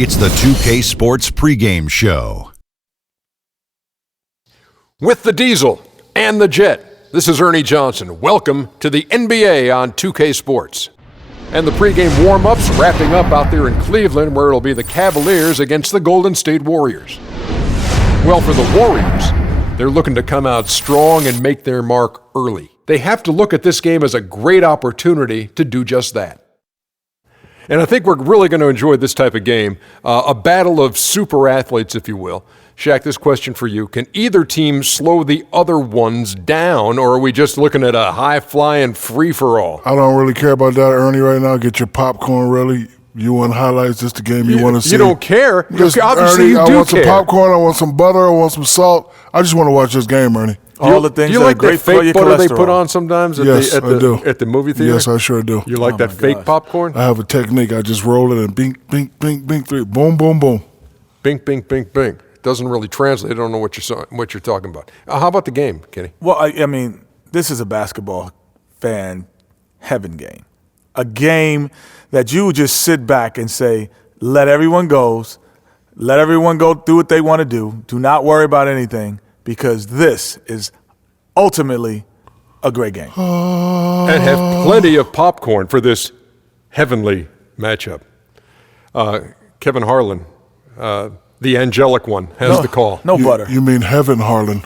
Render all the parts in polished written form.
It's the 2K Sports pregame show. With the Diesel and the Jet, this is Ernie Johnson. Welcome to the NBA on 2K Sports. And the pregame warm-ups wrapping up out there in Cleveland, where it'll be the Cavaliers against the Golden State Warriors. Well, for the Warriors, they're looking to come out strong and make their mark early. They have to look at this game as a great opportunity to do just that. And I think we're really going to enjoy this type of game, a battle of super athletes, if you will. Shaq, this question for you. Can either team slow the other ones down, or are we just looking at a high-flying free-for-all? I don't really care about that, Ernie, right now. Get your popcorn ready. You want highlights, just the game you want to see. You don't care. Just, obviously, Ernie, you do I want care. some popcorn, I want some butter, I want some salt. I just want to watch this game, Ernie. All the things you that like are great that for your fake butter they cholesterol. put on sometimes at, Yes, the, at, I the, do. at the movie theater? Yes, I sure do. You like that fake gosh. popcorn? I have a technique. I just roll it and bink, bink, bink, bink, three. Boom, boom, boom. Bink, bink, bink, bink. Doesn't really translate. I don't know what you're talking about. How about the game, Kenny? Well, I mean, this is a basketball fan heaven game. A game that you would just sit back and say, let everyone go do what they want to do. Do not worry about anything, because this is ultimately a great game. And have plenty of popcorn for this heavenly matchup. Kevin Harlan, the angelic one, has the call. No butter. You mean heaven, Harlan.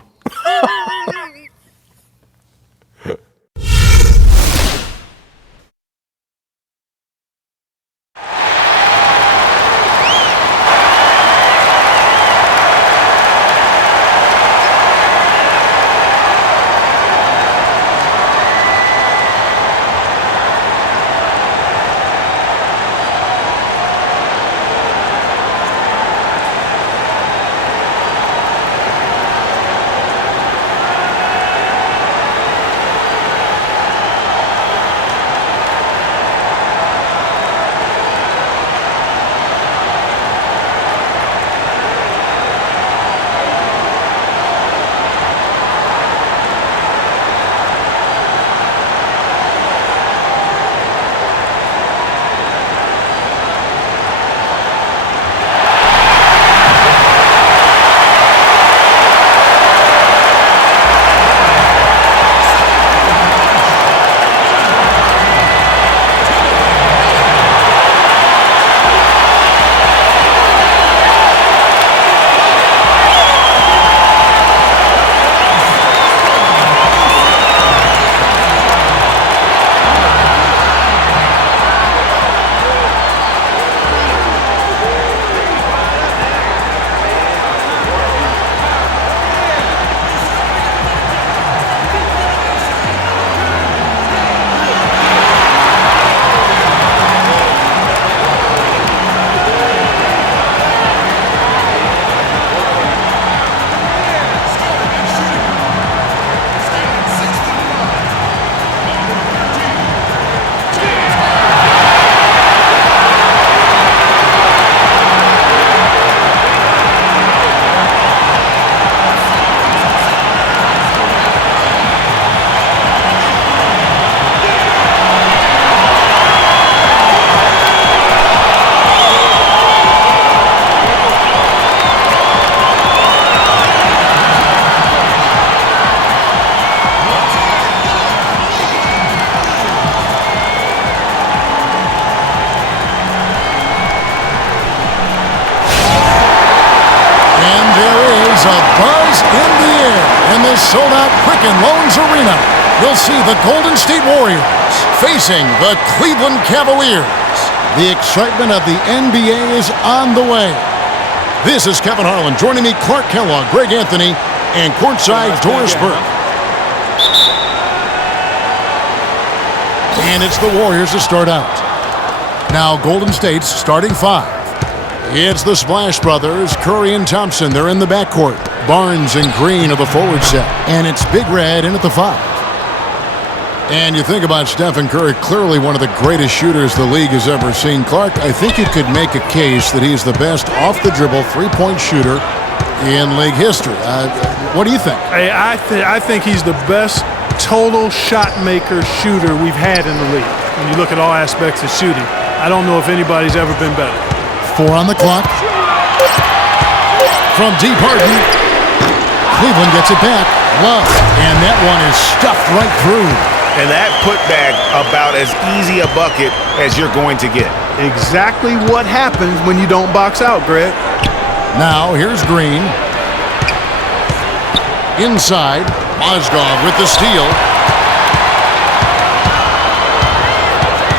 Sold-out Quicken Loans Arena. You'll see the Golden State Warriors facing the Cleveland Cavaliers. The excitement of the NBA is on the way. This is Kevin Harlan. Joining me, Clark Kellogg, Greg Anthony, and courtside Doris Burke. And it's the Warriors to start out. Now Golden State's starting five. It's the Splash Brothers, Curry and Thompson. They're in the backcourt. Barnes and Green are the forward set. And it's Big Red in at the five. And you think about Stephen Curry, clearly one of the greatest shooters the league has ever seen. Clark, I think you could make a case that he's the best off-the-dribble three-point shooter in league history. What do you think? I think he's the best total shot maker shooter we've had in the league. When you look at all aspects of shooting, I don't know if anybody's ever been better. 4 on the clock. From deep, Harden. Cleveland gets it back. Love. And that one is stuffed right through. And that putback about as easy a bucket as you're going to get. Exactly what happens when you don't box out, Greg. Now, here's Green. Inside. Mozgov with the steal.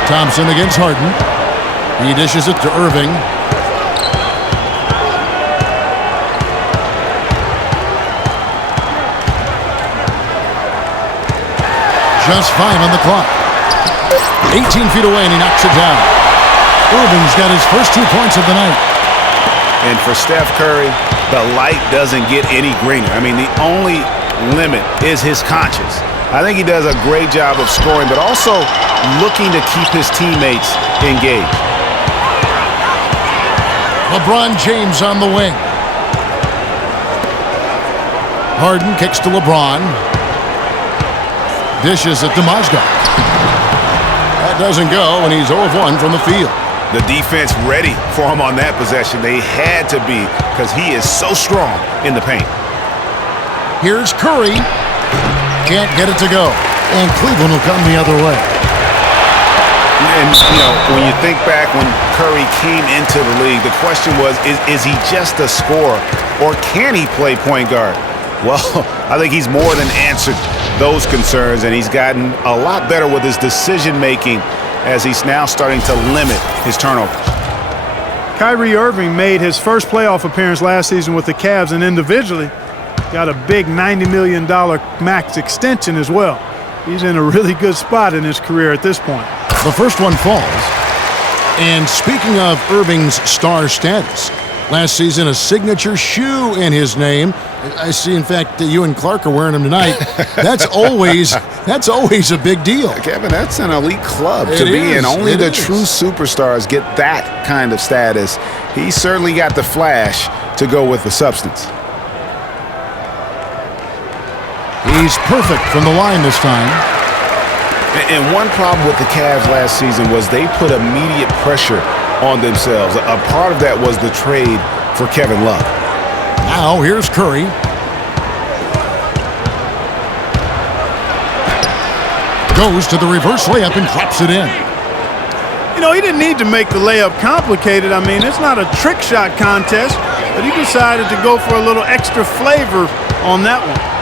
Thompson against Harden. He dishes it to Irving. Just 5 on the clock. 18 feet away, and he knocks it down. Irving's got his first 2 points of the night. And for Steph Curry, the light doesn't get any greener. I mean, the only limit is his conscience. I think he does a great job of scoring, but also looking to keep his teammates engaged. LeBron James on the wing. Harden kicks to LeBron. Dishes it to Mozgov. That doesn't go, and he's 0 of 1 from the field. The defense ready for him on that possession. They had to be, because he is so strong in the paint. Here's Curry. Can't get it to go. And Cleveland will come the other way. And, you know, when you think back when Curry came into the league, the question was, is he just a scorer, or can he play point guard? Well, I think he's more than answered those concerns, and he's gotten a lot better with his decision-making as he's now starting to limit his turnovers. Kyrie Irving made his first playoff appearance last season with the Cavs, and individually got a big $90 million max extension as well. He's in a really good spot in his career at this point. The first one falls. And speaking of Irving's star status, last season a signature shoe in his name. I see, in fact, that you and Clark are wearing them tonight. That's always a big deal. Kevin, that's an elite club It to be in. is. Only It the is. true superstars get that kind of status. He certainly got the flash to go with the substance. He's perfect from the line this time. And one problem with the Cavs last season was they put immediate pressure on themselves. A part of that was the trade for Kevin Love. Now here's Curry. Goes to the reverse layup and drops it in. You know, he didn't need to make the layup complicated. I mean, it's not a trick shot contest, but he decided to go for a little extra flavor on that one.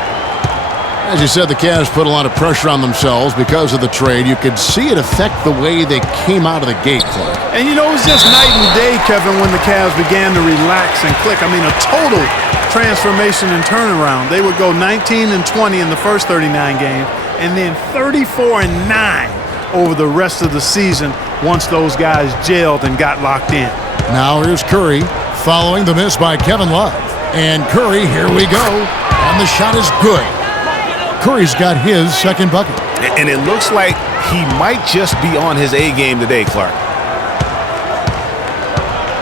As you said, the Cavs put a lot of pressure on themselves because of the trade. You could see it affect the way they came out of the gate, Clark. And you know, it was just night and day, Kevin, when the Cavs began to relax and click. I mean, a total transformation and turnaround. They would go 19-20 in the first 39 games, and then 34-9 over the rest of the season once those guys gelled and got locked in. Now here's Curry following the miss by Kevin Love. And Curry, here we go. And the shot is good. Curry's got his second bucket. And it looks like he might just be on his A game today, Clark.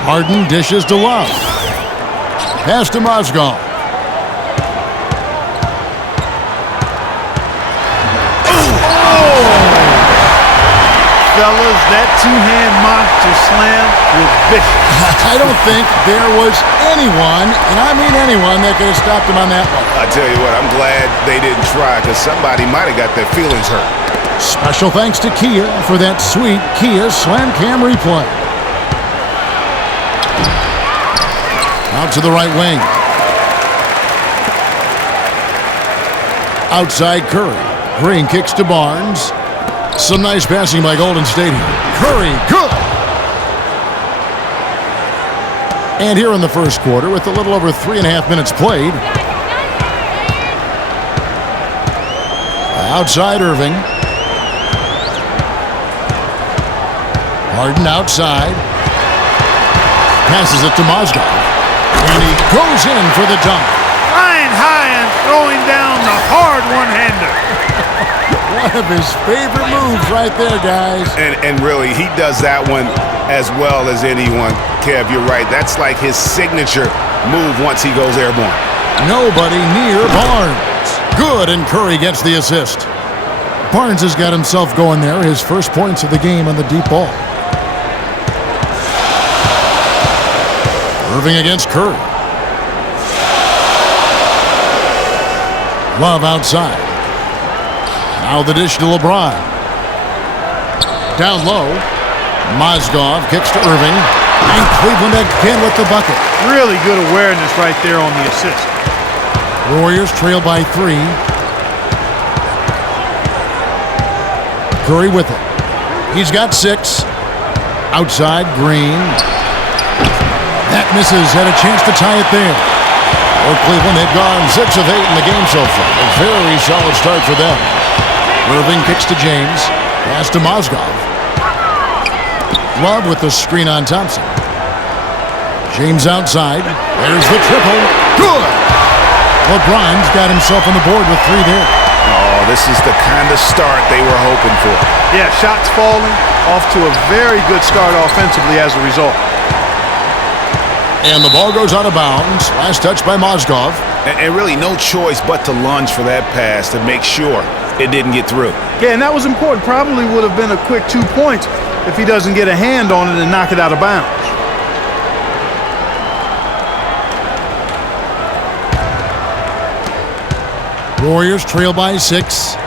Harden dishes to Love. Pass to Mozgov. Fellas, that two-hand monster slam was vicious. I don't think there was anyone, and I mean anyone, that could have stopped him on that one. I tell you what, I'm glad they didn't try, because somebody might have got their feelings hurt. Special thanks to Kia for that sweet Kia Slam Cam replay. Out to the right wing. Outside Curry. Green kicks to Barnes. Some nice passing by Golden State here. Curry, good! And here in the first quarter, with a little over 3.5 minutes played. Outside Irving. Harden outside. Passes it to Mozgov. And he goes in for the dunk. Flying high and throwing down the hard one-hander. One of his favorite moves right there, guys. And really, he does that one as well as anyone. Kev, you're right. That's like his signature move once he goes airborne. Nobody near Barnes. Good, and Curry gets the assist. Barnes has got himself going there. His first points of the game on the deep ball. Irving against Curry. Love outside. Now the dish to LeBron. Down low. Mozgov kicks to Irving. And Cleveland again with the bucket. Really good awareness right there on the assist. Warriors trail by 3. Curry with it. He's got 6. Outside, Green. That misses. Had a chance to tie it there. Or Cleveland had gone 6 of 8 in the game so far. A very solid start for them. Irving kicks to James. Pass to Mozgov. Love with the screen on Thompson. James outside. There's the triple. Good! LeBron's got himself on the board with 3 there. Oh, this is the kind of start they were hoping for. Yeah, shots falling, off to a very good start offensively as a result. And the ball goes out of bounds. Last touch by Mozgov. And really no choice but to lunge for that pass to make sure it didn't get through. Yeah, and that was important. Probably would have been a quick 2 points if he doesn't get a hand on it and knock it out of bounds. Warriors trail by 6.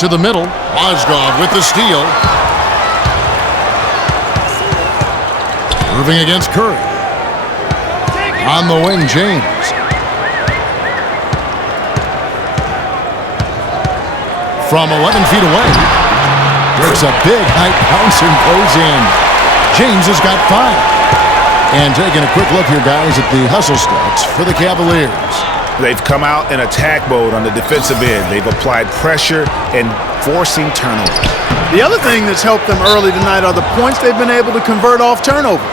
To the middle. Mozgov with the steal. Irving against Curry. On the wing, James. From 11 feet away. Breaks a big height bounce and goes in. James has got 5. And taking a quick look here, guys, at the hustle stats for the Cavaliers. They've come out in attack mode on the defensive end. They've applied pressure and forcing turnovers. The other thing that's helped them early tonight are the points they've been able to convert off turnovers.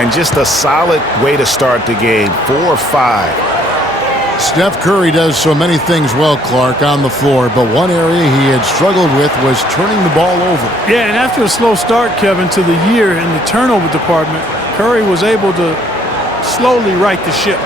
And just a solid way to start the game, 4 or 5. Steph Curry does so many things well, Clark, on the floor, but one area he had struggled with was turning the ball over. Yeah, and after a slow start, Kevin, to the year in the turnover department, Curry was able to slowly right the ship.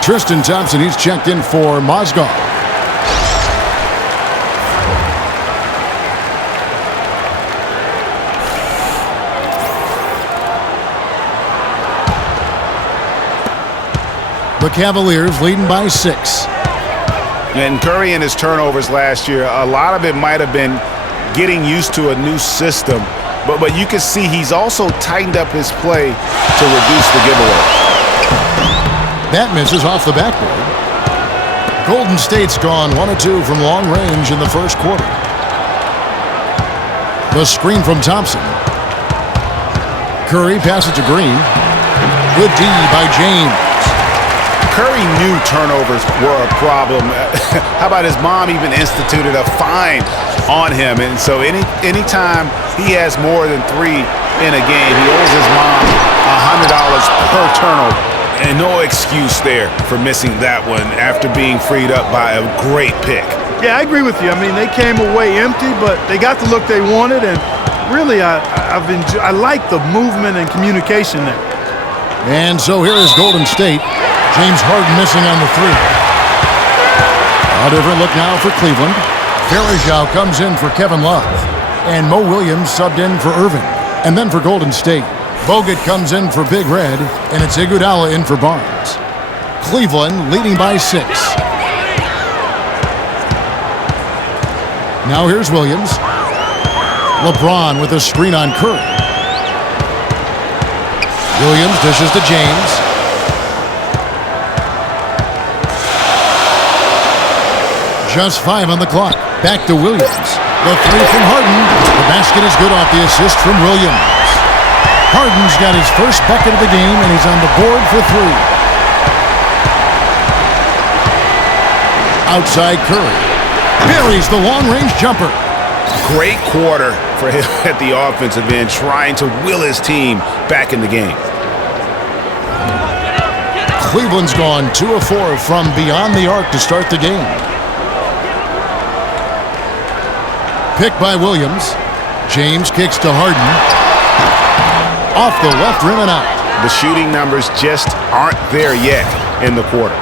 Tristan Thompson, he's checked in for Mozgov. The Cavaliers leading by 6. And Curry and his turnovers last year, a lot of it might have been getting used to a new system. But you can see he's also tightened up his play to reduce the giveaway. That misses off the backboard. Golden State's gone 1 of 2 from long range in the first quarter. The screen from Thompson. Curry passes to Green. Good D by James. Curry knew turnovers were a problem. How about his mom even instituted a fine on him? And so anytime he has more than 3 in a game, he owes his mom $100 per turnover. And no excuse there for missing that one after being freed up by a great pick. Yeah, I agree with you. I mean, they came away empty, but they got the look they wanted, and really, I like the movement and communication there. And so here is Golden State. James Harden missing on the 3. A different look now for Cleveland. Varejao comes in for Kevin Love. And Mo Williams subbed in for Irving. And then for Golden State, Bogut comes in for Big Red, and it's Iguodala in for Barnes. Cleveland leading by 6. Now here's Williams. LeBron with a screen on Curry. Williams dishes to James. Just 5 on the clock. Back to Williams. The 3 from Harden. The basket is good off the assist from Williams. Harden's got his first bucket of the game, and he's on the board for 3. Outside Curry. Buries the long-range jumper. Great quarter for him at the offensive end, trying to will his team back in the game. Cleveland's gone 2 of 4 from beyond the arc to start the game. Picked by Williams. James kicks to Harden. Off the left rim and out. The shooting numbers just aren't there yet in the quarter.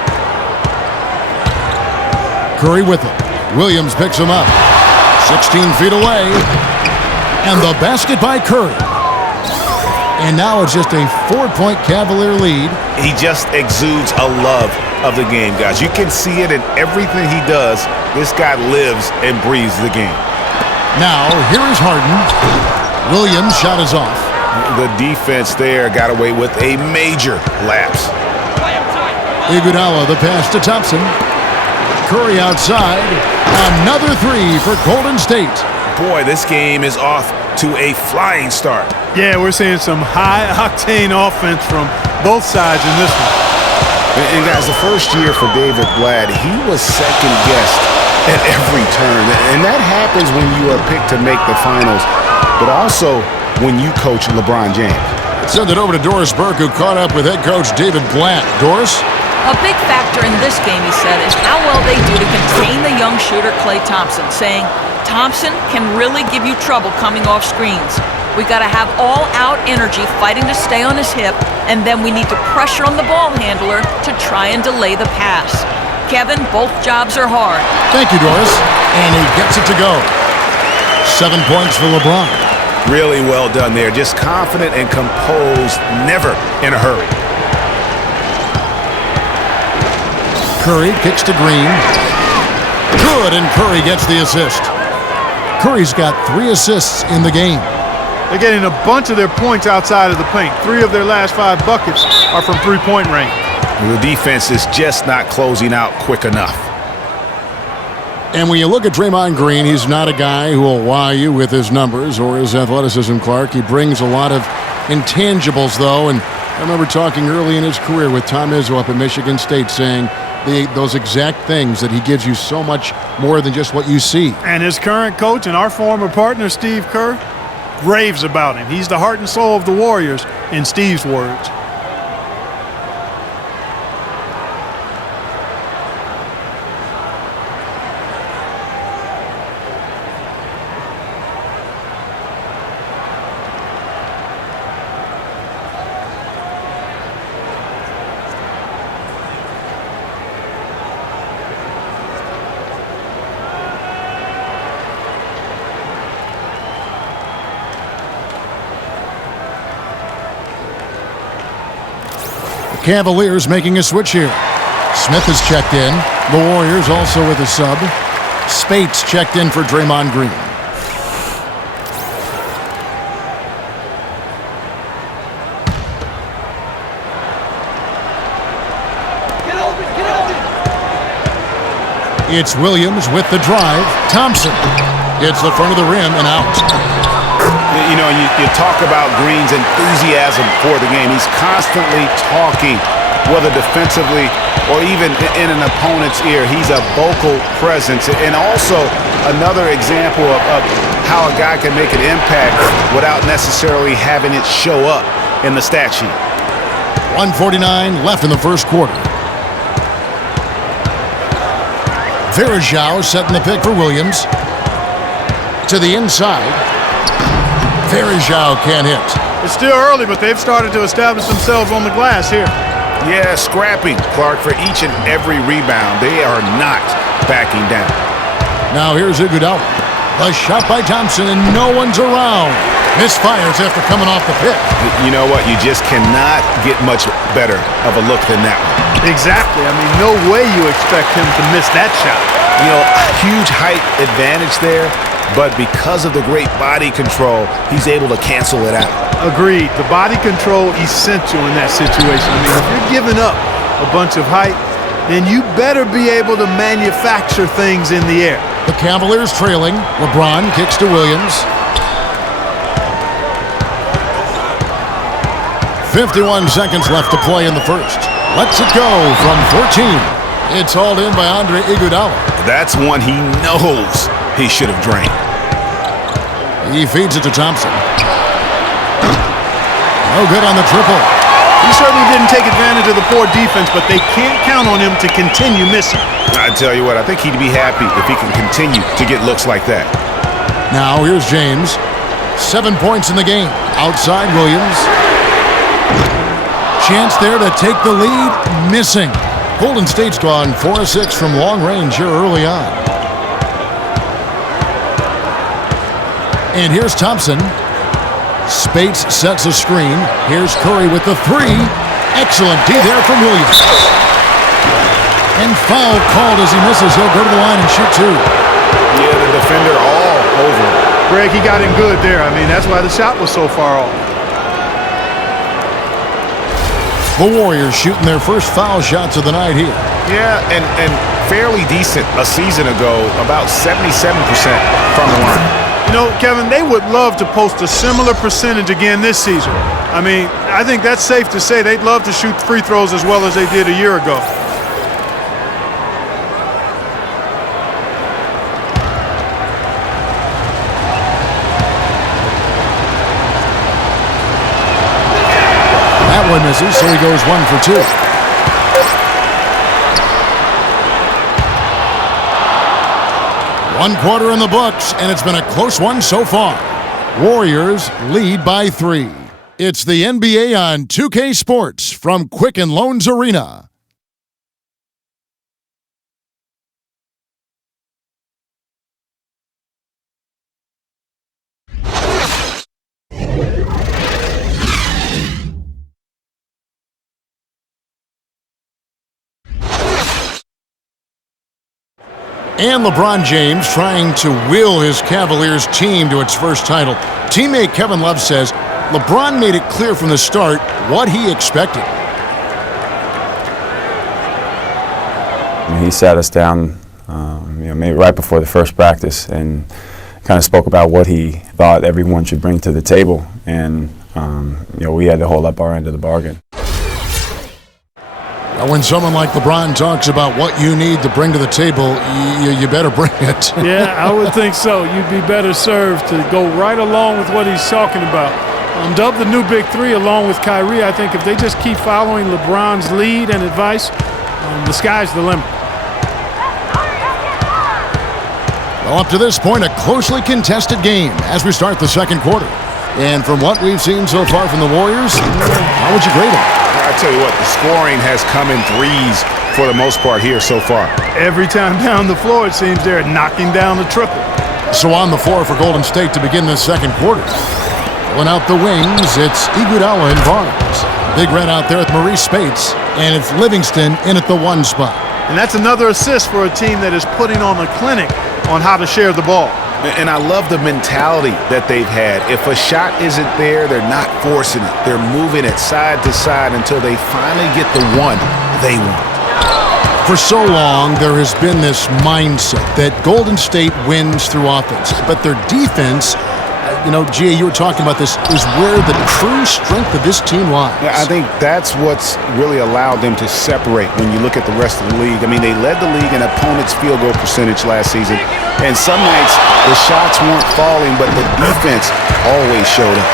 Curry with it. Williams picks him up. 16 feet away. And the basket by Curry. And now it's just a 4-point Cavalier lead. He just exudes a love of the game, guys. You can see it in everything he does. This guy lives and breathes the game. Now, here is Harden. Williams' shot is off. The defense there got away with a major lapse. Iguodala, the pass to Thompson. Curry outside. Another 3 for Golden State. Boy, this game is off to a flying start. Yeah, we're seeing some high-octane offense from both sides in this one. And guys, the first year for David Blatt, he was second-guessed at every turn. And that happens when you are picked to make the finals, but also when you coach LeBron James. Send it over to Doris Burke, who caught up with head coach David Blatt. Doris? A big factor in this game, he said, is how well they do to contain the young shooter Klay Thompson, saying, Thompson can really give you trouble coming off screens. We got to have all-out energy fighting to stay on his hip, and then we need to pressure on the ball handler to try and delay the pass. Kevin, both jobs are hard. Thank you, Doris. And he gets it to go. 7 points for LeBron. Really well done there. Just confident and composed, never in a hurry. Curry kicks to Green. Good, and Curry gets the assist. Curry's got 3 assists in the game. They're getting a bunch of their points outside of the paint. 3 of their last 5 buckets are from three-point range. The defense is just not closing out quick enough. And when you look at Draymond Green, he's not a guy who will wow you with his numbers or his athleticism, Clark. He brings a lot of intangibles, though, and I remember talking early in his career with Tom Izzo up at Michigan State saying those exact things, that he gives you so much more than just what you see. And his current coach and our former partner, Steve Kerr, raves about him. He's the heart and soul of the Warriors, in Steve's words. Cavaliers making a switch here. Smith is checked in. The Warriors also with a sub. Spates checked in for Draymond Green. It's Williams with the drive. Thompson hits the front of the rim and out. You know, you talk about Green's enthusiasm for the game. He's constantly talking, whether defensively or even in an opponent's ear. He's a vocal presence. And also another example of how a guy can make an impact without necessarily having it show up in the stat sheet. 1:49 left in the first quarter. Varejao setting the pick for Williams. To the inside. Varejao can't hit. It's still early, but they've started to establish themselves on the glass here. Yeah, scrapping, Clark, for each and every rebound. They are not backing down. Now here's Iguodala. A shot by Thompson, and no one's around. Misfires after coming off the pick. You know what? You just cannot get much better of a look than that one. Exactly. I mean, no way you expect him to miss that shot. You know, huge height advantage there, but because of the great body control, he's able to cancel it out. Agreed. The body control essential in that situation. I mean, if you're giving up a bunch of height, then you better be able to manufacture things in the air. The Cavaliers trailing. LeBron kicks to Williams. 51 seconds left to play in the first. Lets it go from 14. It's hauled in by Andre Iguodala. That's one he knows he should have drained. He feeds it to Thompson. No good on the triple. He certainly didn't take advantage of the poor defense, but they can't count on him to continue missing. I tell you what, I think he'd be happy if he can continue to get looks like that. Now here's James. 7 points in the game. Outside Williams. Chance there to take the lead. Missing. Golden State's gone 4 of 6 from long range here early on. And here's Thompson. Spates sets a screen. Here's Curry with the 3. Excellent D there from Williams. And foul called as he misses. He'll go to the line and shoot 2. Yeah, the defender all over him. Greg, he got him good there. I mean, that's why the shot was so far off. The Warriors shooting their first foul shots of the night here. Yeah, and fairly decent a season ago, about 77% from the line. You know, Kevin, they would love to post a similar percentage again this season. I mean, I think that's safe to say they'd love to shoot free throws as well as they did a year ago. That one misses, so he goes 1 for 2. One quarter in the books, and it's been a close one so far. Warriors lead by 3. It's the NBA on 2K Sports from Quicken Loans Arena. And LeBron James trying to will his Cavaliers team to its first title. Teammate Kevin Love says LeBron made it clear from the start what he expected. He sat us down maybe right before the first practice and kind of spoke about what he thought everyone should bring to the table. And we had to hold up our end of the bargain. When someone like LeBron talks about what you need to bring to the table, you better bring it. Yeah, I would think so. You'd be better served to go right along with what he's talking about. Dubbed the new Big Three along with Kyrie. I think if they just keep following LeBron's lead and advice, the sky's the limit. Well, up to this point, a closely contested game as we start the second quarter. And from what we've seen so far from the Warriors, how would you grade them? I tell you what, the scoring has come in threes for the most part here so far. Every time down the floor, it seems they're knocking down the triple. So on the floor for Golden State to begin this second quarter. Pulling out the wings, it's Iguodala and Barnes. Big Red out there with Maurice Spates, and it's Livingston in at the 1 spot. And that's another assist for a team that is putting on a clinic on how to share the ball. And I love the mentality that they've had. If a shot isn't there, they're not forcing it. They're moving it side to side until they finally get the one they want. For so long, there has been this mindset that Golden State wins through offense, but their defense, Gia, you were talking about this, is where the true strength of this team lies. Yeah, I think that's what's really allowed them to separate when you look at the rest of the league. I mean, they led the league in opponents' field goal percentage last season, and some nights the shots weren't falling, but the defense always showed up.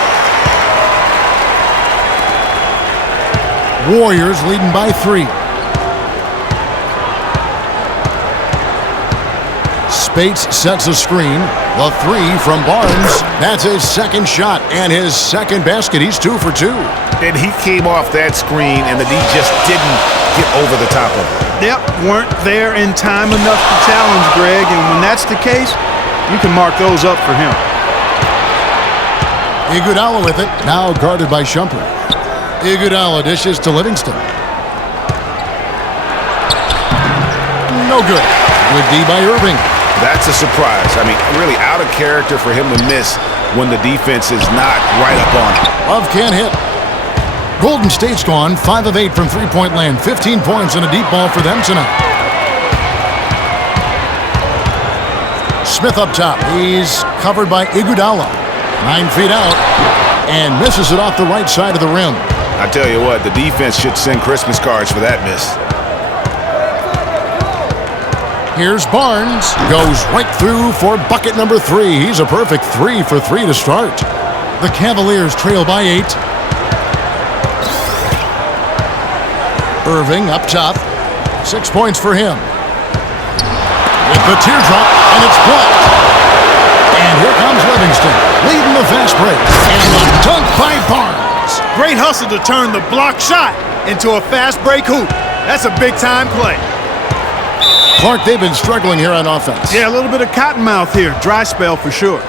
Warriors leading by 3. Spates sets a screen. The 3 from Barnes. That's his second shot and his second basket. He's 2 for 2. And he came off that screen, and the D just didn't get over the top of it. Yep, weren't there in time enough to challenge Greg, and when that's the case, you can mark those up for him. Iguodala with it, now guarded by Shumpert. Iguodala dishes to Livingston. No good. Good D by Irving. That's a surprise. I mean, really out of character for him to miss when the defense is not right up on him. Love can't hit. Golden State's gone 5 of 8 from three-point land. 15 points and a deep ball for them tonight. Smith up top. He's covered by Iguodala. 9 feet out and misses it off the right side of the rim. I tell you what, the defense should send Christmas cards for that miss. Here's Barnes. Goes right through for bucket number 3. He's a perfect 3 for 3 to start. The Cavaliers trail by 8. Irving up top. 6 points for him. With the teardrop, and it's blocked. And here comes Livingston, leading the fast break. And the dunk by Barnes. Great hustle to turn the block shot into a fast break hoop. That's a big-time play. Clark, they've been struggling here on offense. Yeah, a little bit of cottonmouth here. Dry spell for sure.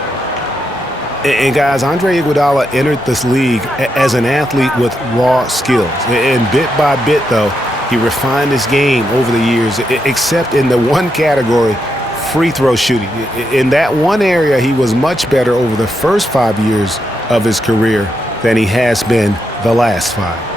And guys, Andre Iguodala entered this league as an athlete with raw skills. And bit by bit, though, he refined his game over the years, except in the one category, free throw shooting. In that one area, he was much better over the first 5 years of his career than he has been the last 5.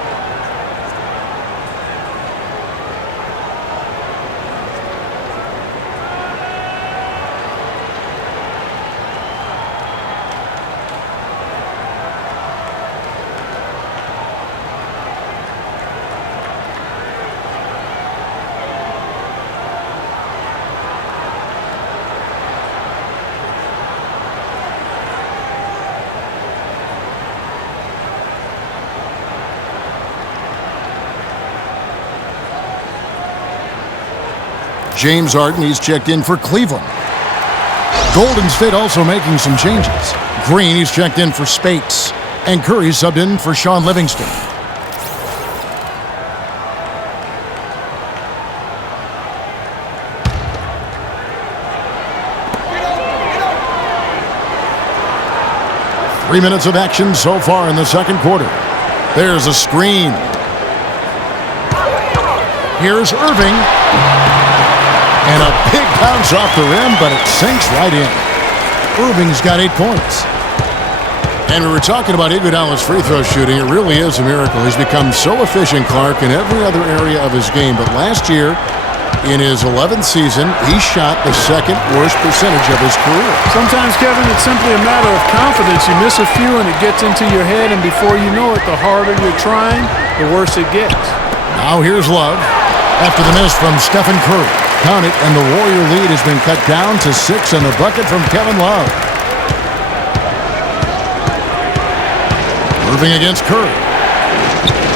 James Harden, he's checked in for Cleveland. Golden State also making some changes. Green, he's checked in for Spates. And Curry subbed in for Sean Livingston. Three minutes of action so far in the second quarter. There's a screen. Here's Irving. And a big bounce off the rim, but it sinks right in. Irving's got 8 points. And we were talking about Iguodala's free throw shooting. It really is a miracle. He's become so efficient, Clark, in every other area of his game. But last year, in his 11th season, he shot the second worst percentage of his career. Sometimes, Kevin, it's simply a matter of confidence. You miss a few and it gets into your head, and before you know it, the harder you're trying, the worse it gets. Now here's Love after the miss from Stephen Curry. Count it, and the Warrior lead has been cut down to 6 and the bucket from Kevin Love. Irving against Curry.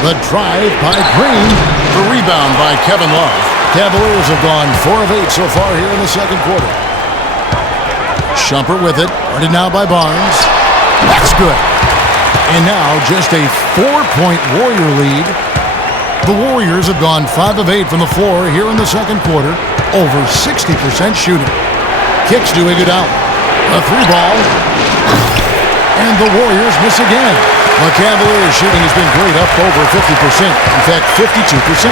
The drive by Green. The rebound by Kevin Love. Cavaliers have gone 4 of 8 so far here in the second quarter. Shumpert with it. Guarded now by Barnes. That's good. And now just a 4-point Warrior lead. The Warriors have gone 5 of 8 from the floor here in the second quarter. Over 60% shooting. Kicks to Iguodala. A 3-ball. And the Warriors miss again. The Cavaliers shooting has been great, up over 50%. In fact, 52%.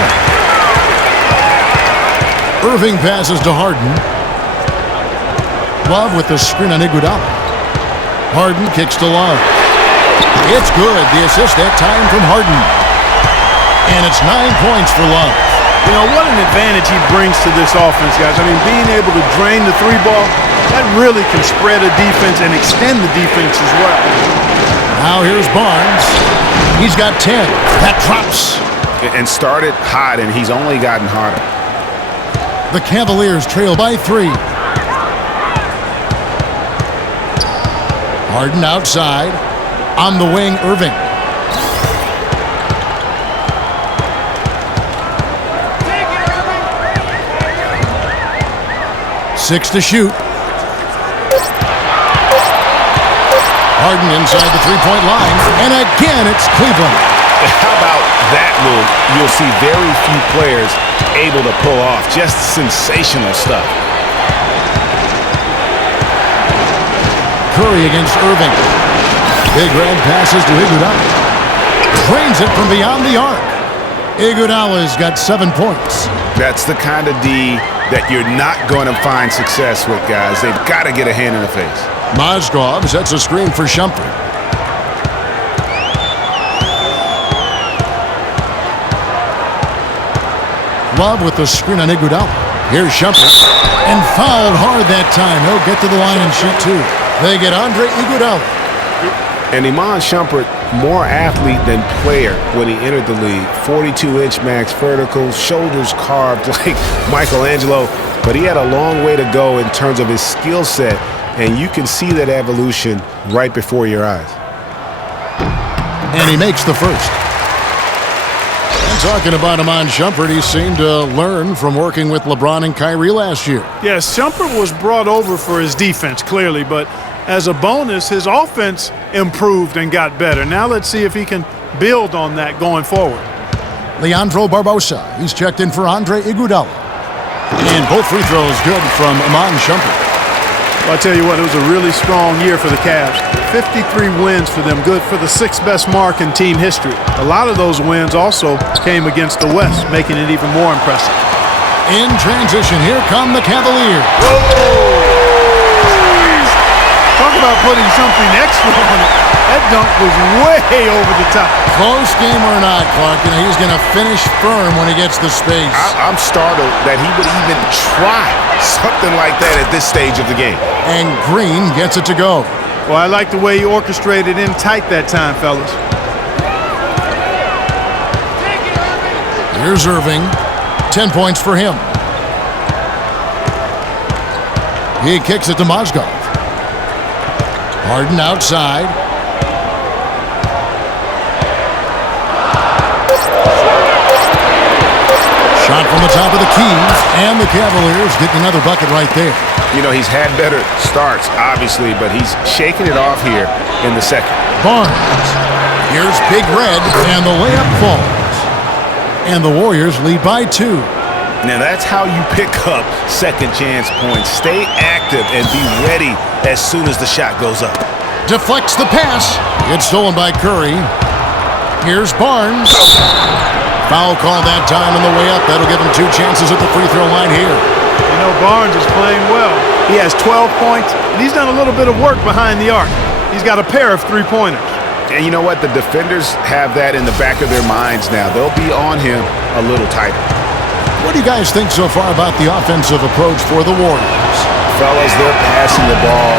Irving passes to Harden. Love with the screen on Iguodala. Harden kicks to Love. It's good. The assist that time from Harden. And it's 9 points for Love. You know, what an advantage he brings to this offense, guys. I mean, being able to drain the 3-ball, that really can spread a defense and extend the defense as well. Now here's Barnes. He's got 10. That drops. And started hot, and he's only gotten hotter. The Cavaliers trail by 3. Harden outside. On the wing, Irving. Six to shoot. Harden inside the three-point line. And again, it's Cleveland. How about that move? You'll see very few players able to pull off. Just sensational stuff. Curry against Irving. Big red passes to Iguodala. Drains it from beyond the arc. Iguodala's got 7 points. That's the kind of D that you're not going to find success with, guys. They've got to get a hand in the face. Mozgov sets a screen for Shumpert. Love with the screen on Iguodala. Here's Shumpert. And fouled hard that time. He'll get to the line and shoot 2. They get Andre Iguodala. And Iman Shumpert, more athlete than player when he entered the league. 42-inch max vertical, shoulders carved like Michelangelo. but he had a long way to go in terms of his skill set, and you can see that evolution right before your eyes. And he makes the first. And talking about Iman Shumpert, he seemed to learn from working with LeBron and Kyrie last year. Yes, Shumpert was brought over for his defense, clearly, but as a bonus, his offense improved and got better. Now let's see if he can build on that going forward. Leandro Barbosa, he's checked in for Andre Iguodala. And both free throws good from Iman Shumpert. Well, I tell you what, it was a really strong year for the Cavs. 53 wins for them, good for the 6th best mark in team history. A lot of those wins also came against the West, making it even more impressive. In transition, here come the Cavaliers. Talk about putting something extra on it. That dunk was way over the top. Close game or not, Clark, he's going to finish firm when he gets the space. I'm startled that he would even try something like that at this stage of the game. And Green gets it to go. Well, I like the way he orchestrated in tight that time, fellas. Here's Irving. 10 points for him. He kicks it to Mozgov. Harden outside. Shot from the top of the key, and the Cavaliers get another bucket right there. You know, he's had better starts, obviously, but he's shaking it off here in the second. Barnes. Here's Big Red, and the layup falls. And the Warriors lead by 2. Now that's how you pick up second chance points. Stay active and be ready as soon as the shot goes up. Deflects the pass. It's stolen by Curry. Here's Barnes. Foul call that time on the way up. That'll give him 2 chances at the free throw line here. You know, Barnes is playing well. He has 12 points, and he's done a little bit of work behind the arc. He's got a pair of 3-pointers. And you know what? The defenders have that in the back of their minds now. They'll be on him a little tighter. What do you guys think so far about the offensive approach for the Warriors? Fellas, they're passing the ball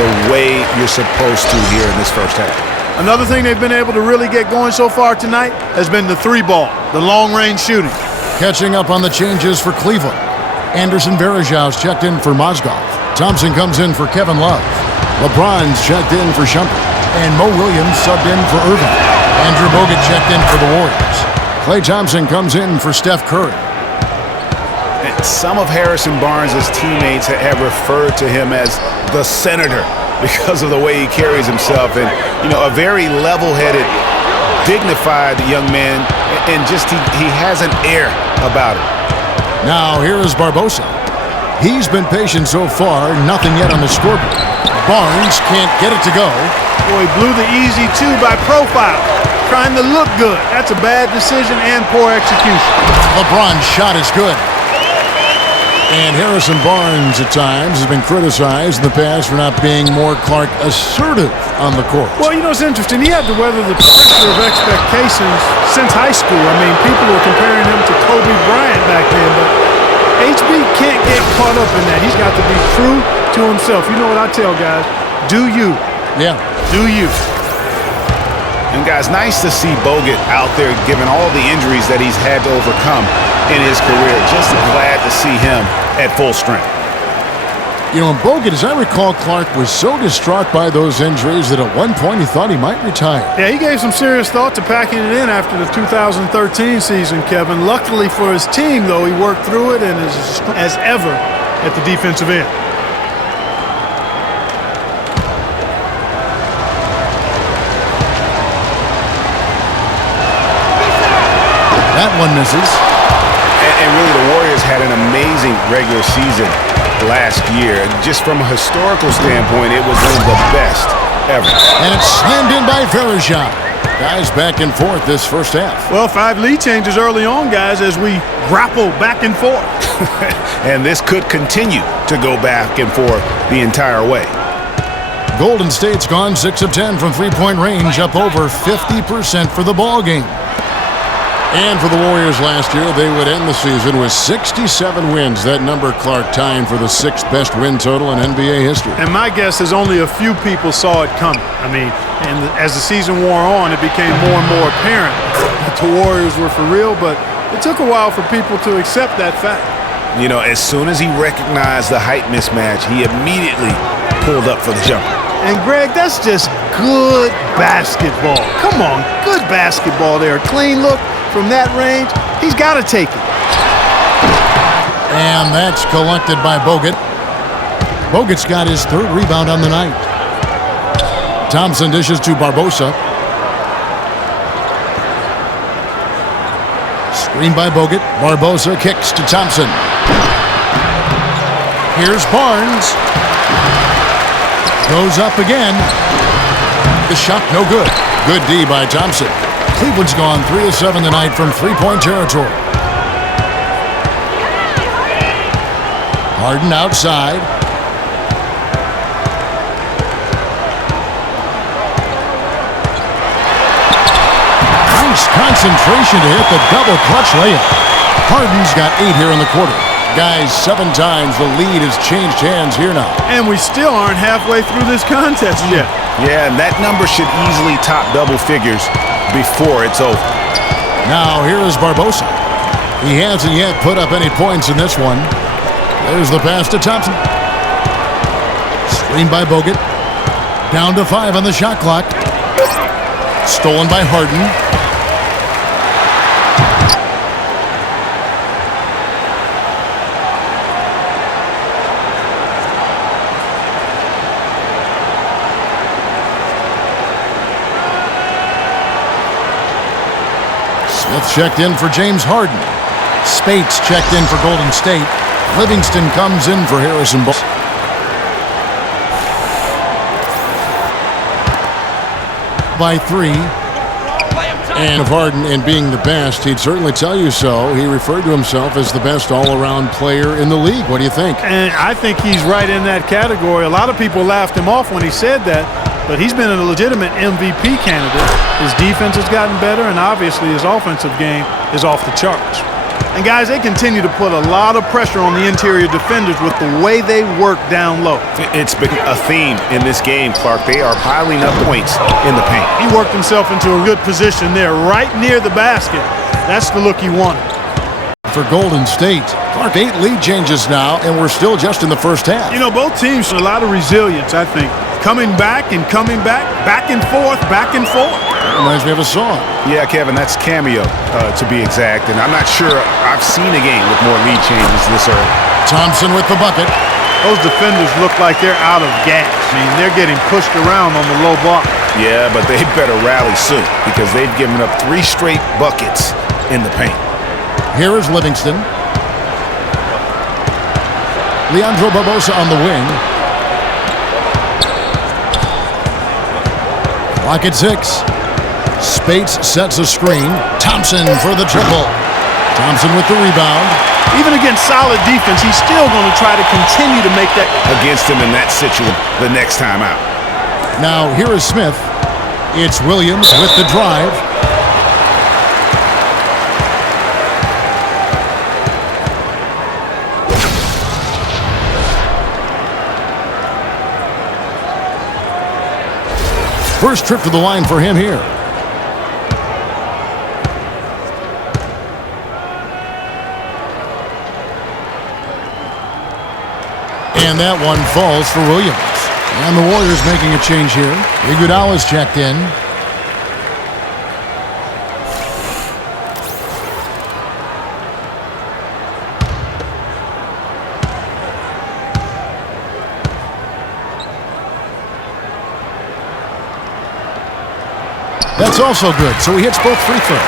the way you're supposed to here in this first half. Another thing they've been able to really get going so far tonight has been the 3-ball, the long-range shooting. Catching up on the changes for Cleveland. Anderson Varejau's checked in for Mozgov. Thompson comes in for Kevin Love. LeBron's checked in for Shumpert. And Mo Williams subbed in for Irving. Andrew Bogut checked in for the Warriors. Klay Thompson comes in for Steph Curry. Some of Harrison Barnes' teammates have referred to him as the senator because of the way he carries himself. And, you know, a very level-headed, dignified young man, and just he has an air about him. Now here is Barbosa. He's been patient so far, nothing yet on the scoreboard. Barnes can't get it to go. Boy, he blew the easy 2 by profile, trying to look good. That's a bad decision and poor execution. LeBron's shot is good. And Harrison Barnes at times has been criticized in the past for not being more, Clark, assertive on the court. Well, you know, it's interesting. He had to weather the pressure of expectations since high school. I mean, people were comparing him to Kobe Bryant back then, but HB can't get caught up in that. He's got to be true to himself. You know what I tell guys? Do you. Yeah. Do you. And guys, nice to see Bogut out there given all the injuries that he's had to overcome in his career. Just glad to see him at full strength. You know, Bogut, as I recall, Clark was so distraught by those injuries that at one point he thought he might retire. Yeah, he gave some serious thought to packing it in after the 2013 season, Kevin. Luckily for his team, though, he worked through it and is as ever at the defensive end. That one misses. And really, the Warriors had an amazing regular season last year. Just from a historical standpoint, it was one of the best ever. And it's slammed in by Varejao. Guys back and forth this first half. Well, 5 lead changes early on, guys, as we grapple back and forth. And this could continue to go back and forth the entire way. Golden State's gone 6 of 10 from three-point range, up over 50% for the ball game. And for the Warriors last year, they would end the season with 67 wins. That number, Clark, tying for the 6th best win total in NBA history. And my guess is only a few people saw it coming. I mean, and as the season wore on, it became more and more apparent that the Warriors were for real, but it took a while for people to accept that fact. You know, as soon as he recognized the height mismatch, he immediately pulled up for the jumper. And, Greg, that's just good basketball. Come on, good basketball there. Clean look from that range. He's got to take it. And that's collected by Bogut. Bogut's got his 3rd rebound on the night. Thompson dishes to Barbosa. Screen by Bogut. Barbosa kicks to Thompson. Here's Barnes. Goes up again. The shot no good. Good D by Thompson. Cleveland's gone 3 of 7 tonight from three-point territory. Harden outside. Nice concentration to hit the double clutch layup. Harden's got 8 here in the quarter. Guys, 7 times the lead has changed hands here now. And we still aren't halfway through this contest yet. Yeah, and that number should easily top double figures before it's over. Now here is Barbosa. He hasn't yet put up any points in this one. There's the pass to Thompson. Screen by Bogut. Down to 5 on the shot clock. Stolen by Harden. Smith checked in for James Harden. Spates checked in for Golden State. Livingston comes in for Harrison. By 3. And of Harden and being the best, he'd certainly tell you so. He referred to himself as the best all-around player in the league. What do you think? And I think he's right in that category. A lot of people laughed him off when he said that, but he's been a legitimate MVP candidate. His defense has gotten better, and obviously his offensive game is off the charts. And, guys, they continue to put a lot of pressure on the interior defenders with the way they work down low. It's been a theme in this game, Clark. They are piling up points in the paint. He worked himself into a good position there, right near the basket. That's the look he wanted. For Golden State, Clark, 8 lead changes now, and we're still just in the first half. You know, both teams showed a lot of resilience, I think. Coming back and coming back and forth, back and forth. Reminds me of a song. Yeah, Kevin, that's Cameo, to be exact. And I'm not sure I've seen a game with more lead changes this early. Thompson with the bucket. Those defenders look like they're out of gas. I mean, they're getting pushed around on the low block. Yeah, but they better rally soon because they've given up 3 straight buckets in the paint. Here is Livingston. Leandro Barbosa on the wing. Clock at 6. Spates sets a screen. Thompson for the triple. Thompson with the rebound. Even against solid defense, he's still going to try to continue to make that against him in that situation the next time out. Now here is Smith. It's Williams with the drive. First trip to the line for him here. And that one falls for Williams. And the Warriors making a change here. Iguodala's checked in. That's also good, so he hits both free throws.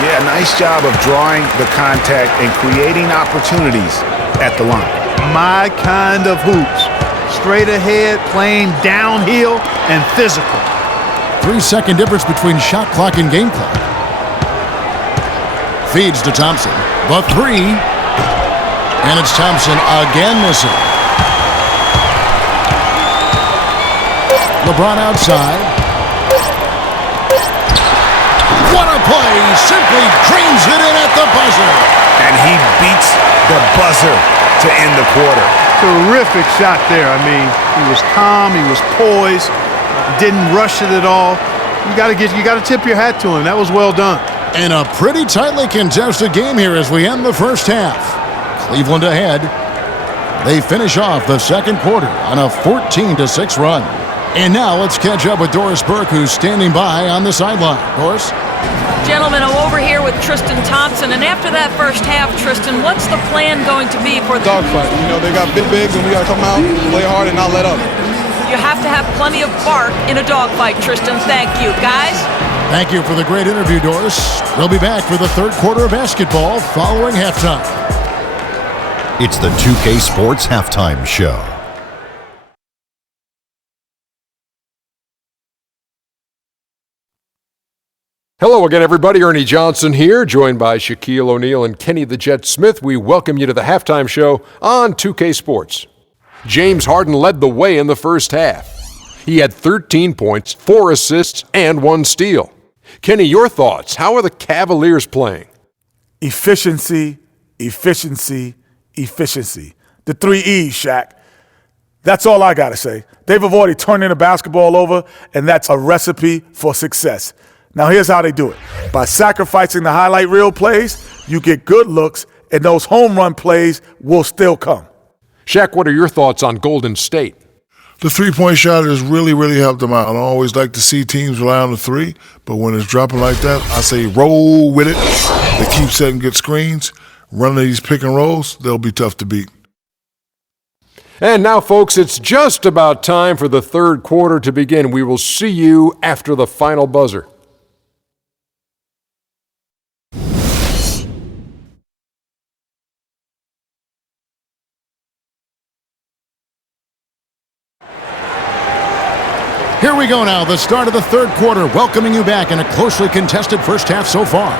Yeah, nice job of drawing the contact and creating opportunities at the line. My kind of hoops. Straight ahead, playing downhill, and physical. 3-second difference between shot clock and game clock. Feeds to Thompson. The 3. And it's Thompson again missing. LeBron outside. What a play! Simply drains it in at the buzzer. And he beats the buzzer to end the quarter. Terrific shot there. I mean, he was calm, he was poised, didn't rush it at all. You got to tip your hat to him. That was well done. And a pretty tightly contested game here as we end the first half. Cleveland ahead. They finish off the second quarter on a 14-6 run. And now let's catch up with Doris Burke, who's standing by on the sideline. Doris? Gentlemen, I'm over here with Tristan Thompson, and after that first half, Tristan, what's the plan going to be for the dogfight? You know, they got big bigs, and we got to come out, play hard, and not let up. You have to have plenty of bark in a dogfight, Tristan. Thank you. Guys? Thank you for the great interview, Doris. We'll be back for the third quarter of basketball following halftime. It's the 2K Sports Halftime Show. Hello again, everybody. Ernie Johnson here, joined by Shaquille O'Neal and Kenny the Jet Smith. We welcome you to the halftime show on 2K Sports. James Harden led the way in the first half. He had 13 points, 4 assists, and 1 steal. Kenny, your thoughts? How are the Cavaliers playing? Efficiency, efficiency, efficiency. The 3 E's, Shaq. That's all I got to say. They've avoided turning the basketball over, and that's a recipe for success. Now, here's how they do it. By sacrificing the highlight reel plays, you get good looks, and those home run plays will still come. Shaq, what are your thoughts on Golden State? The three-point shot has really helped them out. I don't always like to see teams rely on the three, but when it's dropping like that, I say roll with it. They keep setting good screens. Running these pick and rolls, they'll be tough to beat. And now, folks, it's just about time for the third quarter to begin. We will see you after the final buzzer. Here we go now, the start of the third quarter, welcoming you back in a closely contested first half so far.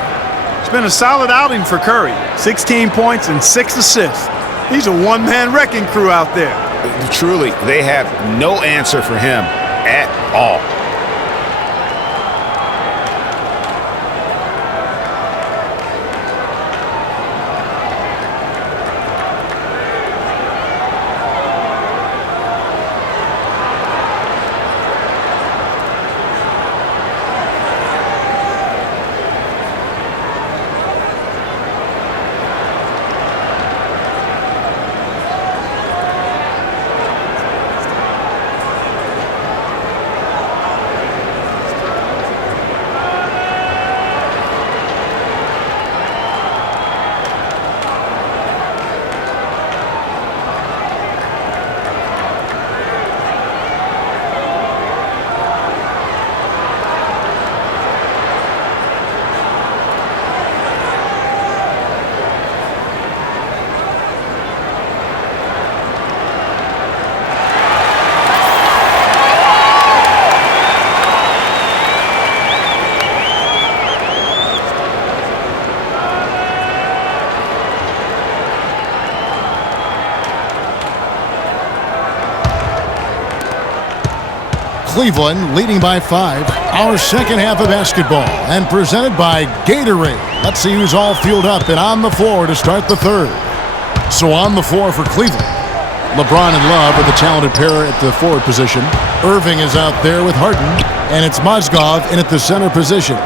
It's been a solid outing for Curry. 16 points and 6 assists. He's a one-man wrecking crew out there. Truly, they have no answer for him at all. Cleveland leading by 5. Our second half of basketball and presented by Gatorade. Let's see who's all fueled up and on the floor to start the third. So on the floor for Cleveland, LeBron and Love are the talented pair at the forward position. Irving is out there with Harden, and it's Mozgov in at the center position.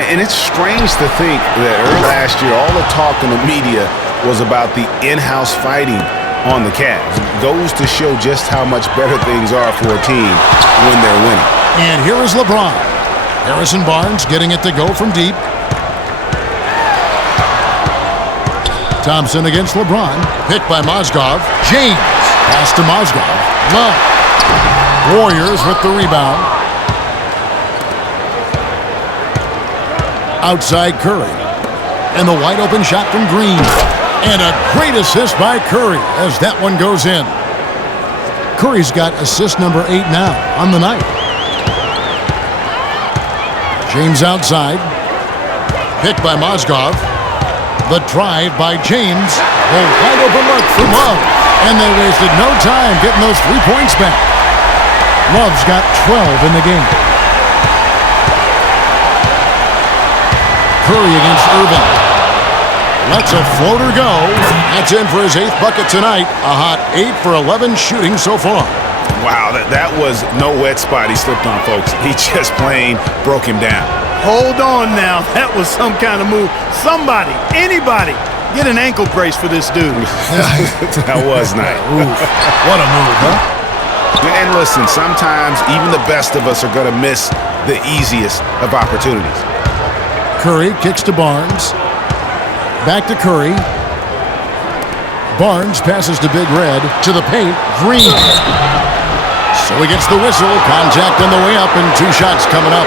And it's strange to think that early last year, all the talk in the media was about the in-house fighting on the Cavs. It goes to show just how much better things are for a team when they're winning. And here is LeBron. Harrison Barnes getting it to go from deep. Thompson against LeBron. Picked by Mozgov. James. Pass to Mozgov. Love. Warriors with the rebound. Outside Curry. And the wide open shot from Green. And a great assist by Curry as that one goes in. Curry's got assist number 8 now on the night. James outside. Picked by Mozgov. The drive by James. A wide open look for Love. And they wasted no time getting those 3 points back. Love's got 12 in the game. Curry against Irving. Lets a floater go. That's in for his 8th bucket tonight. A hot 8 for 11 shooting so far. Wow, that was no wet spot he slipped on, folks. He just plain broke him down. Hold on now. That was some kind of move. Somebody, anybody, Get an ankle brace for this dude. That was nice. What a move, huh? And listen, sometimes even the best of us are going to miss the easiest of opportunities. Curry kicks to Barnes. Back to Curry. Barnes passes to Big Red. To the paint. Green. So he gets the whistle. Contact on the way up and 2 shots coming up.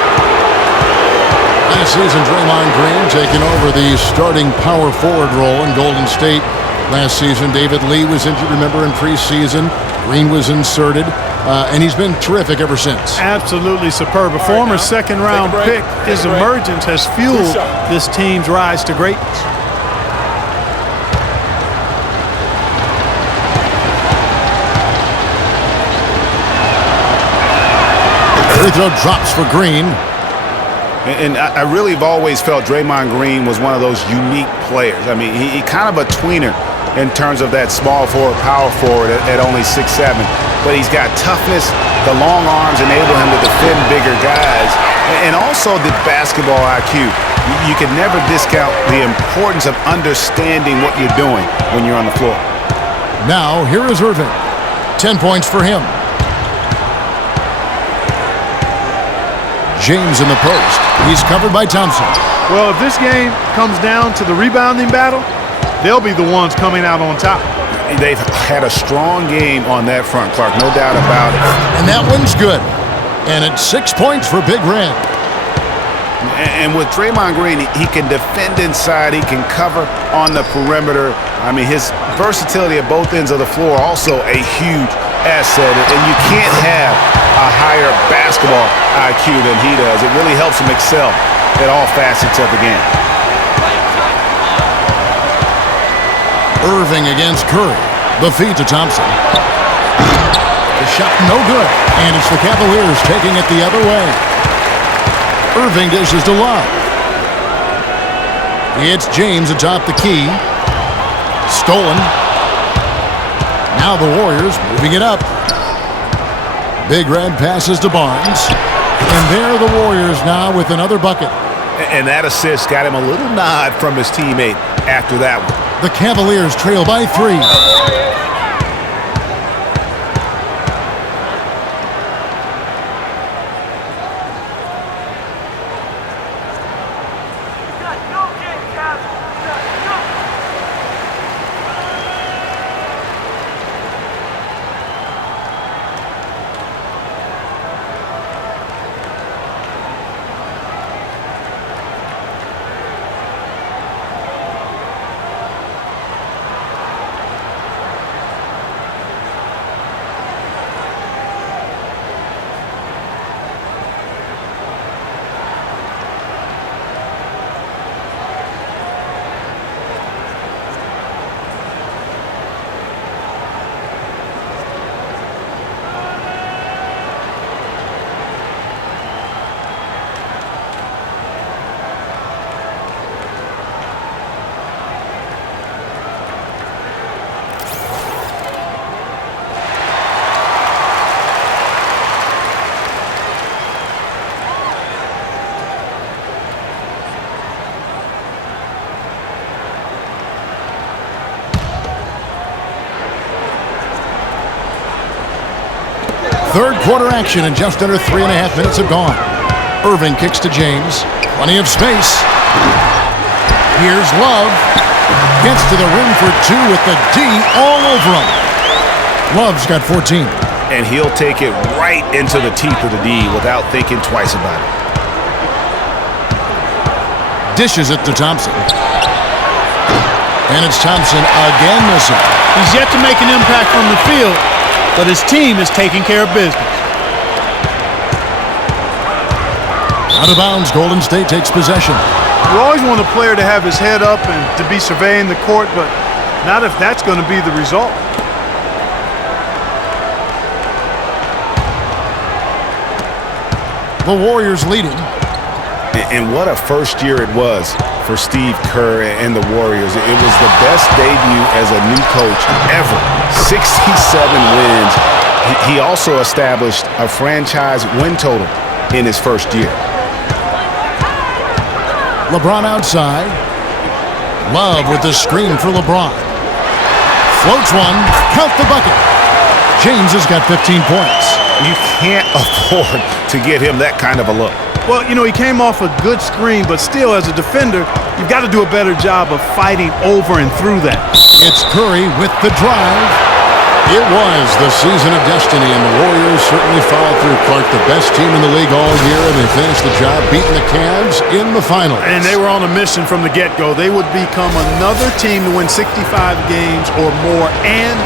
Last season, Draymond Green taking over the starting power forward role in Golden State. Last season, David Lee was injured, remember, in preseason. Green was inserted, and he's been terrific ever since. Absolutely superb. A former second-round pick, his emergence has fueled this team's rise to greatness. Free throw drops for Green. And I really have always felt Draymond Green was one of those unique players. I mean, he kind of a tweener in terms of that small forward, power forward at only 6'7". But he's got toughness. The long arms enable him to defend bigger guys. And also the basketball IQ. You can never discount the importance of understanding what you're doing when you're on the floor. Now, here is Irving. 10 points for him. James in the post. He's covered by Thompson. Well, if this game comes down to the rebounding battle, they'll be the ones coming out on top. They've had a strong game on that front, Clark, no doubt about it. And that one's good. And it's 6 points for Big Red. And with Draymond Green, he can defend inside, he can cover on the perimeter. I mean, his versatility at both ends of the floor also a huge asset. And you can't have a higher basketball IQ than he does. It really helps him excel at all facets of the game. Irving against Curry. The feed to Thompson. The shot no good. And it's the Cavaliers taking it the other way. Irving dishes to Love. It's James atop the key. Stolen. Now the Warriors moving it up. Big Red passes to Barnes. And there the Warriors now with another bucket. And that assist got him a little nod from his teammate after that one. The Cavaliers trail by 3. Third quarter action and just under 3.5 minutes have gone. Irving kicks to James. Plenty of space. Here's Love. Gets to the rim for 2 with the D all over him. Love's got 14. And he'll take it right into the teeth of the D without thinking twice about it. Dishes it to Thompson. And it's Thompson again missing. He's yet to make an impact from the field, but his team is taking care of business. Out of bounds, Golden State takes possession. You always want a player to have his head up and to be surveying the court, but not if that's going to be the result. The Warriors leading. And what a first year it was for Steve Kerr and the Warriors. It was the best debut as a new coach ever. 67 wins. He also established a franchise win total in his first year. LeBron outside. Love with the screen for LeBron. Floats one. Count the bucket. James has got 15 points. You can't afford to get him that kind of a look. Well, you know, he came off a good screen, but still, as a defender, you've got to do a better job of fighting over and through that. It's Curry with the drive. It was the season of destiny, and the Warriors certainly followed through. Clark, the best team in the league all year, and they finished the job beating the Cavs in the finals. And they were on a mission from the get-go. They would become another team to win 65 games or more and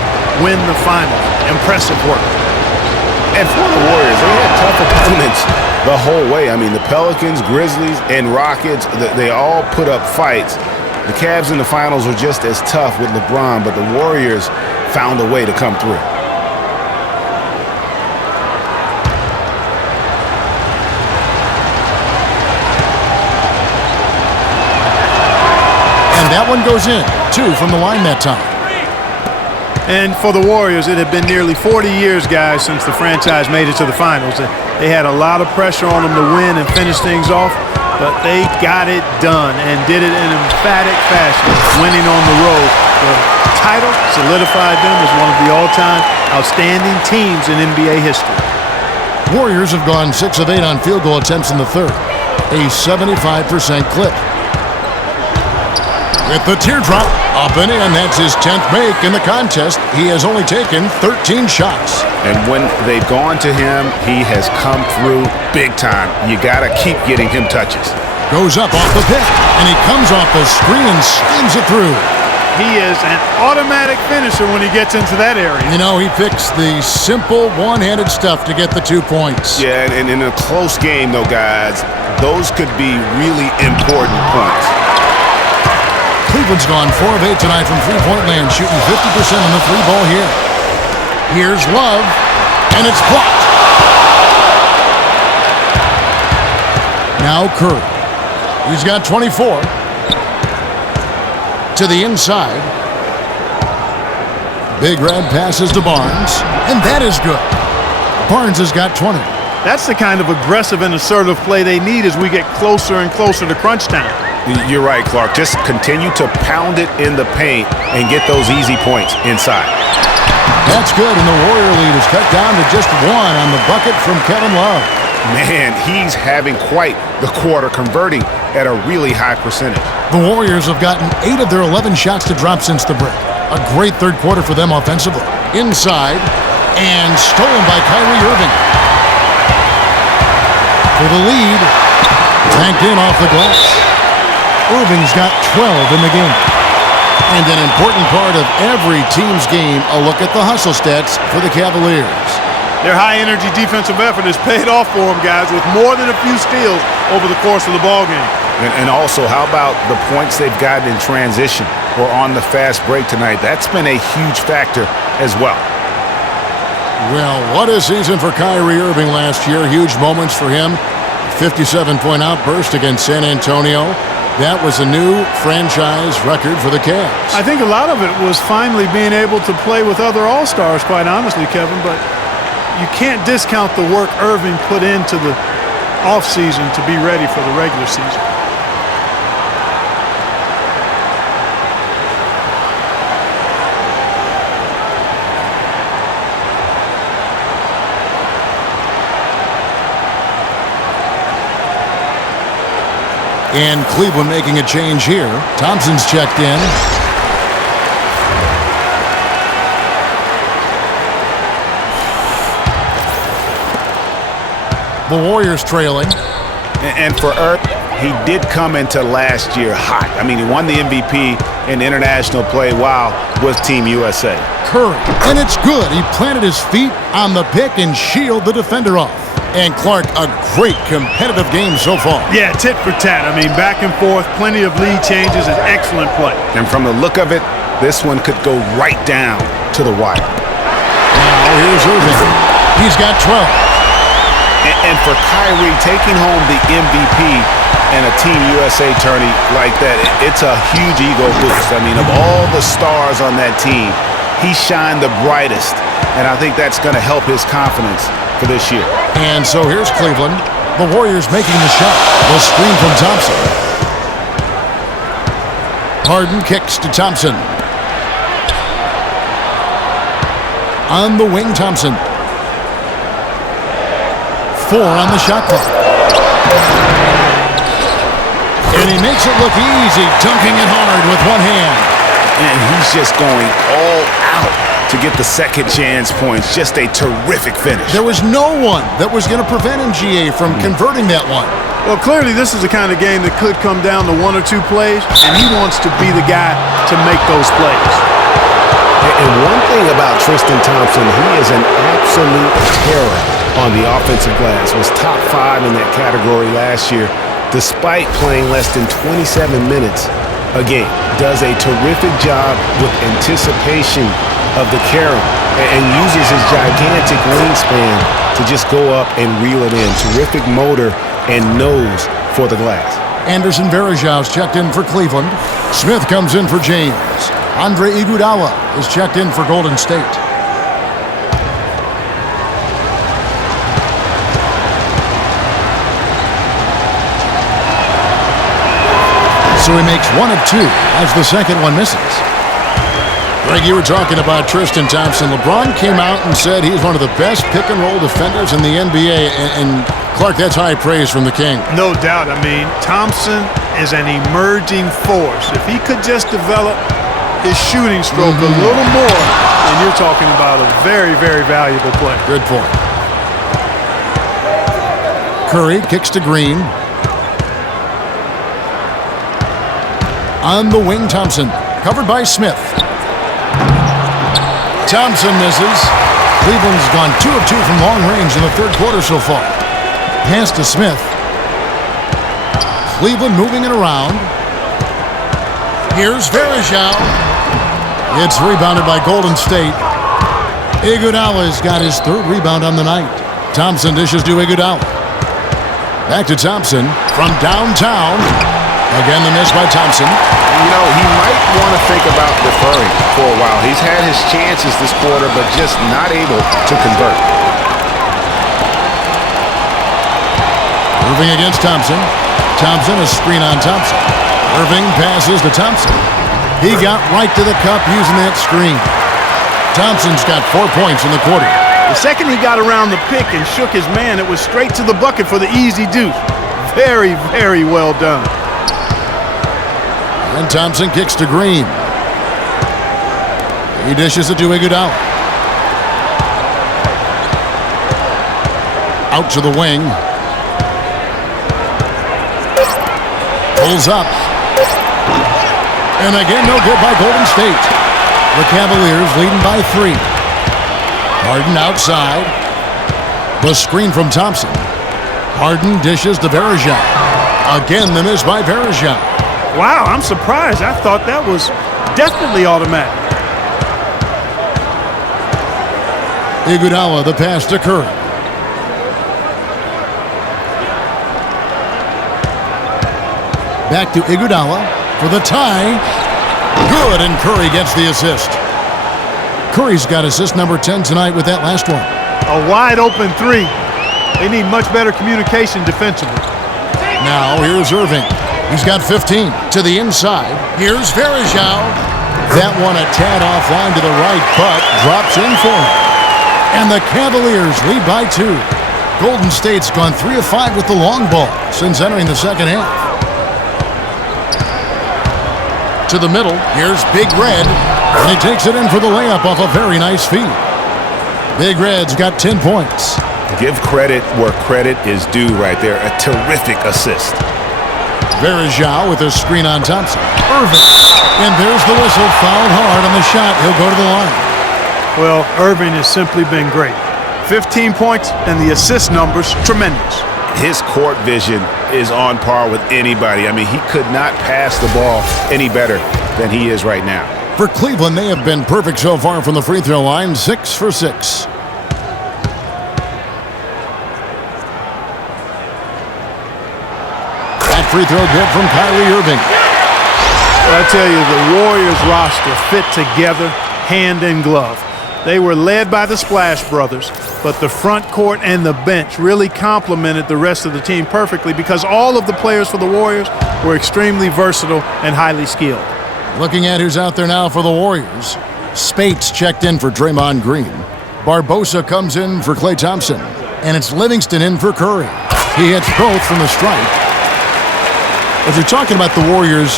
win the finals. Impressive work. And for the Warriors, they had tough opponents the whole way. I mean, the Pelicans, Grizzlies, and Rockets, they all put up fights. The Cavs in the finals were just as tough with LeBron, but the Warriors found a way to come through. And that one goes in. 2 from the line that time. And for the Warriors, it had been nearly 40 years, guys, since the franchise made it to the finals. They had a lot of pressure on them to win and finish things off, but they got it done and did it in emphatic fashion, winning on the road. The title solidified them as one of the all-time outstanding teams in NBA history. Warriors have gone 6 of 8 on field goal attempts in the third, a 75% clip. With the teardrop, up and in, that's his 10th make in the contest. He has only taken 13 shots. And when they've gone to him, he has come through big time. You got to keep getting him touches. Goes up off the pick, and he comes off the screen and slams it through. He is an automatic finisher when he gets into that area. You know, he picks the simple one-handed stuff to get the 2 points. Yeah, and in a close game, though, guys, those could be really important points. Cleveland's gone 4 of 8 tonight from three-point land, shooting 50% on the 3-ball here. Here's Love, and it's blocked. Now Curry. He's got 24. To the inside. Big red passes to Barnes, and that is good. Barnes has got 20. That's the kind of aggressive and assertive play they need as we get closer and closer to crunch time. You're right, Clark. Just continue to pound it in the paint and get those easy points inside. That's good, and the Warrior lead is cut down to just 1 on the bucket from Kevin Love. Man, he's having quite the quarter, converting at a really high percentage. The Warriors have gotten 8 of their 11 shots to drop since the break. A great third quarter for them offensively. Inside, and stolen by Kyrie Irving. For the lead, tanked in off the glass. Irving's got 12 in the game. And an important part of every team's game, a look at the hustle stats for the Cavaliers. Their high-energy defensive effort has paid off for them, guys, with more than a few steals over the course of the ballgame. And also, how about the points they've gotten in transition or on the fast break tonight? That's been a huge factor as well. Well, what a season for Kyrie Irving last year. Huge moments for him. 57-point outburst against San Antonio. That was a new franchise record for the Cavs. I think a lot of it was finally being able to play with other All-Stars, quite honestly, Kevin, but you can't discount the work Irving put into the offseason to be ready for the regular season. And Cleveland making a change here. Thompson's checked in. The Warriors trailing. And for Irv, he did come into last year hot. I mean, he won the MVP in international play while with Team USA. Curry, and it's good. He planted his feet on the pick and shielded the defender off. And Clark, a great competitive game so far. Yeah, tit for tat. I mean, back and forth, plenty of lead changes, and excellent play. And from the look of it, this one could go right down to the wire. Now here's Irving. He's got 12. And for Kyrie, taking home the MVP and a Team USA tourney like that, it's a huge ego boost. I mean, of all the stars on that team, he shined the brightest. And I think that's going to help his confidence for this year. And so here's Cleveland. The Warriors making the shot. The screen from Thompson. Harden kicks to Thompson. On the wing, Thompson. 4 on the shot clock. And he makes it look easy, dunking it hard with one hand. And he's just going all out to get the second chance points. Just a terrific finish. There was no one that was going to prevent him, GA, from converting that one. Well, clearly this is the kind of game that could come down to 1 or 2 plays, and he wants to be the guy to make those plays. And one thing about Tristan Thompson, he is an absolute terror on the offensive glass. Was top 5 in that category last year, despite playing less than 27 minutes a game. Does a terrific job with anticipation of the carry and uses his gigantic wingspan to just go up and reel it in. Terrific motor and nose for the glass. Anderson Varejau's checked in for Cleveland. Smith comes in for James. Andre Iguodala is checked in for Golden State. So he makes 1 of 2 as the second one misses. Greg, you were talking about Tristan Thompson. LeBron came out and said he's one of the best pick-and-roll defenders in the NBA, and Clark, that's high praise from the King. No doubt. I mean, Thompson is an emerging force. If he could just develop his shooting stroke a little more, and you're talking about a very, very valuable player. Good point. Curry kicks to Green. On the wing, Thompson. Covered by Smith. Thompson misses. Cleveland's gone 2 of 2 from long range in the third quarter so far. Pass to Smith. Cleveland moving it around. Here's Varejao. It's rebounded by Golden State. Iguodala's got his 3rd rebound on the night. Thompson dishes to Iguodala. Back to Thompson from downtown. Again, the miss by Thompson. You know, he might want to think about deferring for a while. He's had his chances this quarter, but just not able to convert. Irving against Thompson. Thompson, a screen on Thompson. Irving passes to Thompson. He got right to the cup using that screen. Thompson's got 4 points in the quarter. The second he got around the pick and shook his man, it was straight to the bucket for the easy deuce. Very, very well done. And Thompson kicks to Green. He dishes it to Iguodala. Out to the wing. Pulls up. And again, no good by Golden State. The Cavaliers leading by 3. Harden outside. The screen from Thompson. Harden dishes to Varejao. Again, the miss by Varejao. Wow, I'm surprised. I thought that was definitely automatic. Iguodala, the pass to Curry. Back to Iguodala for the tie. Good, and Curry gets the assist. Curry's got assist number 10 tonight with that last one. A wide open 3. They need much better communication defensively. Now here's Irving. He's got 15 to the inside. Here's Varejao. That one a tad offline to the right, but drops in for him. And the Cavaliers lead by 2. Golden State's gone 3 of 5 with the long ball since entering the second half. To the middle, here's Big Red, and he takes it in for the layup off a very nice feed. Big Red's got 10 points. Give credit where credit is due right there. A terrific assist. Varejao with a screen on Thompson. Irving. And there's the whistle. Fouled hard on the shot. He'll go to the line. Well, Irving has simply been great. 15 points and the assist numbers, tremendous. His court vision is on par with anybody. I mean, he could not pass the ball any better than he is right now. For Cleveland, they have been perfect so far from the free throw line. 6 for 6. Free throw good from Kyrie Irving. I tell you, the Warriors roster fit together hand in glove. They were led by the Splash Brothers, but the front court and the bench really complemented the rest of the team perfectly because all of the players for the Warriors were extremely versatile and highly skilled. Looking at who's out there now for the Warriors. Spates checked in for Draymond Green. Barbosa comes in for Klay Thompson. And it's Livingston in for Curry. He hits both from the stripe. If you're talking about the Warriors,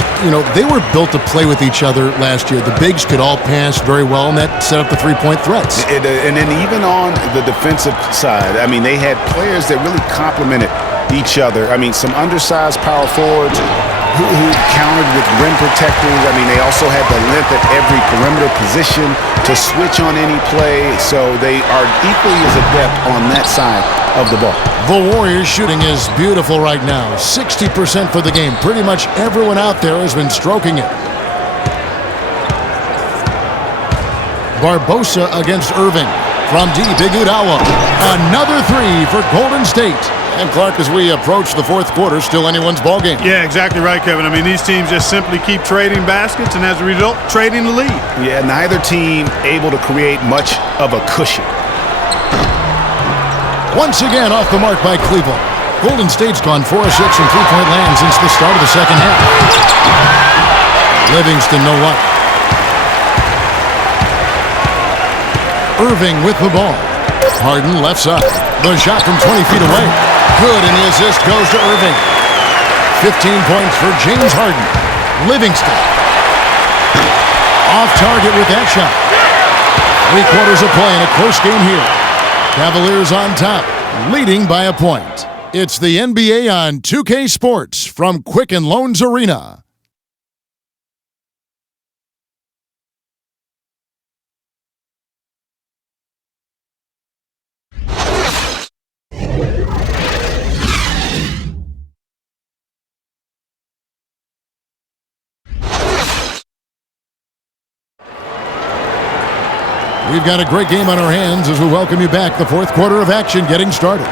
they were built to play with each other last year. The bigs could all pass very well, and that set up the three-point threats. And then even on the defensive side, I mean, they had players that really complemented each other. I mean, some undersized power forwards who countered with rim protectors. I mean, they also had the length at every perimeter position to switch on any play, so they are equally as adept on that side of the ball. The Warriors shooting is beautiful right now. 60% for the game. Pretty much everyone out there has been stroking it. Barbosa against Irving. From deep, Iguodala. Another three for Golden State. And Clark, as we approach the fourth quarter, still anyone's ballgame. Yeah, exactly right, Kevin. I mean, these teams just simply keep trading baskets, and as a result, trading the lead. Yeah, neither team able to create much of a cushion. Once again off the mark by Cleveland. Golden State's gone 4 of 6 from three-point land since the start of the second half. Livingston, no luck. Irving with the ball. Harden left side. The shot from 20 feet away. Good, and the assist goes to Irving. 15 points for James Harden. Livingston. Off target with that shot. 3/4 of play in a close game here. Cavaliers on top, leading by a point. It's the NBA on 2K Sports from Quicken Loans Arena. We've got a great game on our hands as we welcome you back. The fourth quarter of action getting started.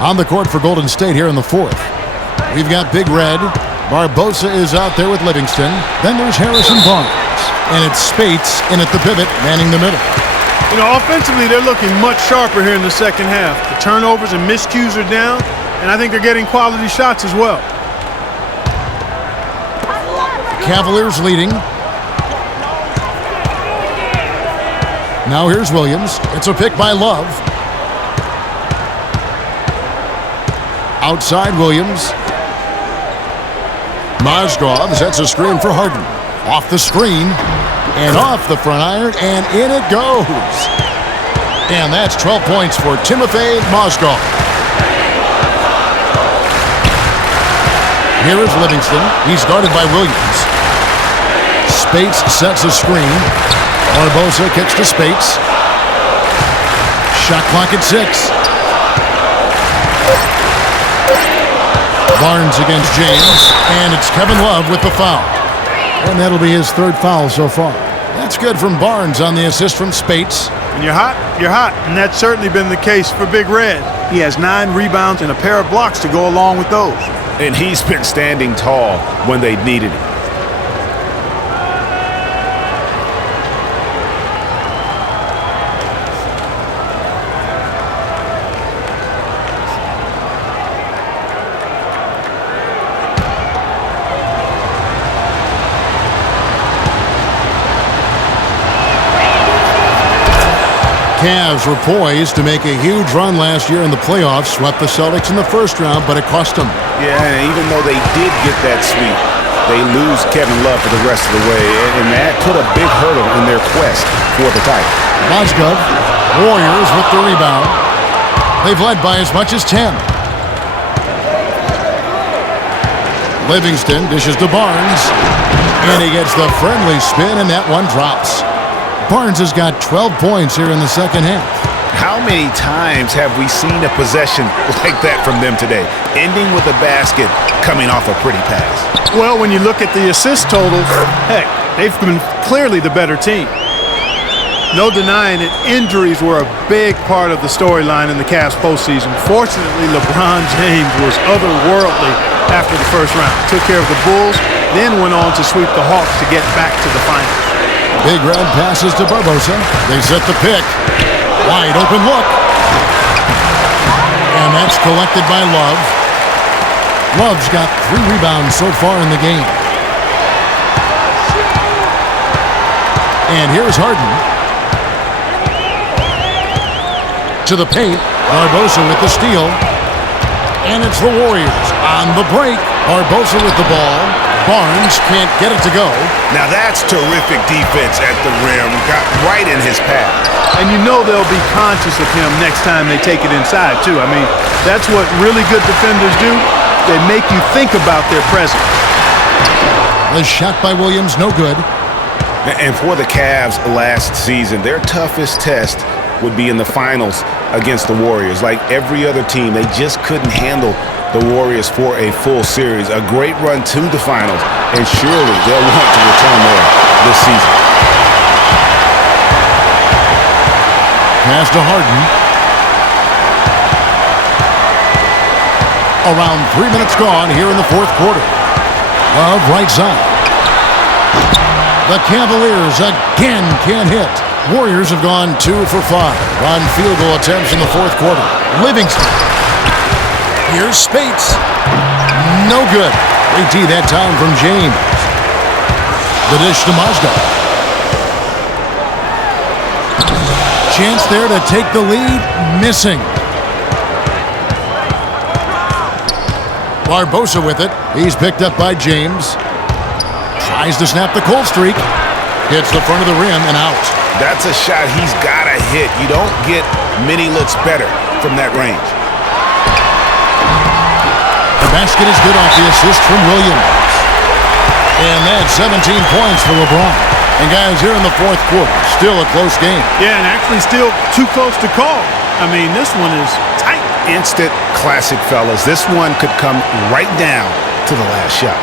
On the court for Golden State here in the fourth. We've got Big Red. Barbosa is out there with Livingston. Then there's Harrison Barnes. And it's Spates in at the pivot, manning the middle. Offensively, they're looking much sharper here in the second half. The turnovers and miscues are down, and I think they're getting quality shots as well. Cavaliers leading. Now here's Williams. It's a pick by Love. Outside Williams. Mozgov sets a screen for Harden. Off the screen. And off the front iron, and in it goes. And that's 12 points for Timofey Mozgov. Here is Livingston. He's guarded by Williams. Spates sets a screen. Barbosa kicks to Spates. Shot clock at 6. Barnes against James, and it's Kevin Love with the foul. And that'll be his third foul so far. That's good from Barnes on the assist from Spates. When you're hot, you're hot, and that's certainly been the case for Big Red. He has 9 rebounds and a pair of blocks to go along with those. And he's been standing tall when they needed it. Cavs were poised to make a huge run last year in the playoffs, swept the Celtics in the first round, but it cost them. Yeah, and even though they did get that sweep, they lose Kevin Love for the rest of the way, and that put a big hurdle in their quest for the title. Mozgov, Warriors with the rebound. They've led by as much as 10. Livingston dishes to Barnes, and he gets the friendly spin, and that one drops. Barnes has got 12 points here in the second half. How many times have we seen a possession like that from them today, ending with a basket coming off a pretty pass? Well, when you look at the assist totals, heck, they've been clearly the better team. No denying it, injuries were a big part of the storyline in the Cavs postseason. Fortunately, LeBron James was otherworldly after the first round. Took care of the Bulls, then went on to sweep the Hawks to get back to the finals. Big Red passes to Barbosa. They set the pick. Wide open look. And that's collected by Love. Love's got 3 rebounds so far in the game. And here's Harden. To the paint. Barbosa with the steal. And it's the Warriors on the break. Barbosa with the ball. Barnes can't get it to go. Now that's terrific defense at the rim. Got right in his path. And you know they'll be conscious of him next time they take it inside, too. I mean, that's what really good defenders do. They make you think about their presence. The shot by Williams, no good. And for the Cavs last season, their toughest test would be in the finals against the Warriors. Like every other team, they just couldn't handle the Warriors for a full series. A great run to the finals, and surely they'll want to return there this season. Pass to Harden. Around 3 minutes gone here in the fourth quarter. Love right side. The Cavaliers again can't hit. Warriors have gone 2 for 5 on field goal attempts in the fourth quarter. Livingston. Here's Spates. No good. Great D that time from James. The dish to Mazda. Chance there to take the lead. Missing. Barbosa with it. He's picked up by James. Tries to snap the cold streak. Hits the front of the rim and out. That's a shot he's got to hit. You don't get many looks better from that range. The basket is good off the assist from Williams. And that's 17 points for LeBron. And guys, here in the fourth quarter, still a close game. Yeah, and actually still too close to call. I mean, this one is tight. Instant classic, fellas. This one could come right down to the last shot.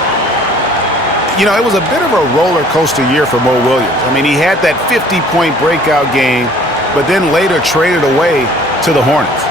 You know, it was a bit of a roller coaster year for Mo Williams. I mean, he had that 50-point breakout game, but then later traded away to the Hornets.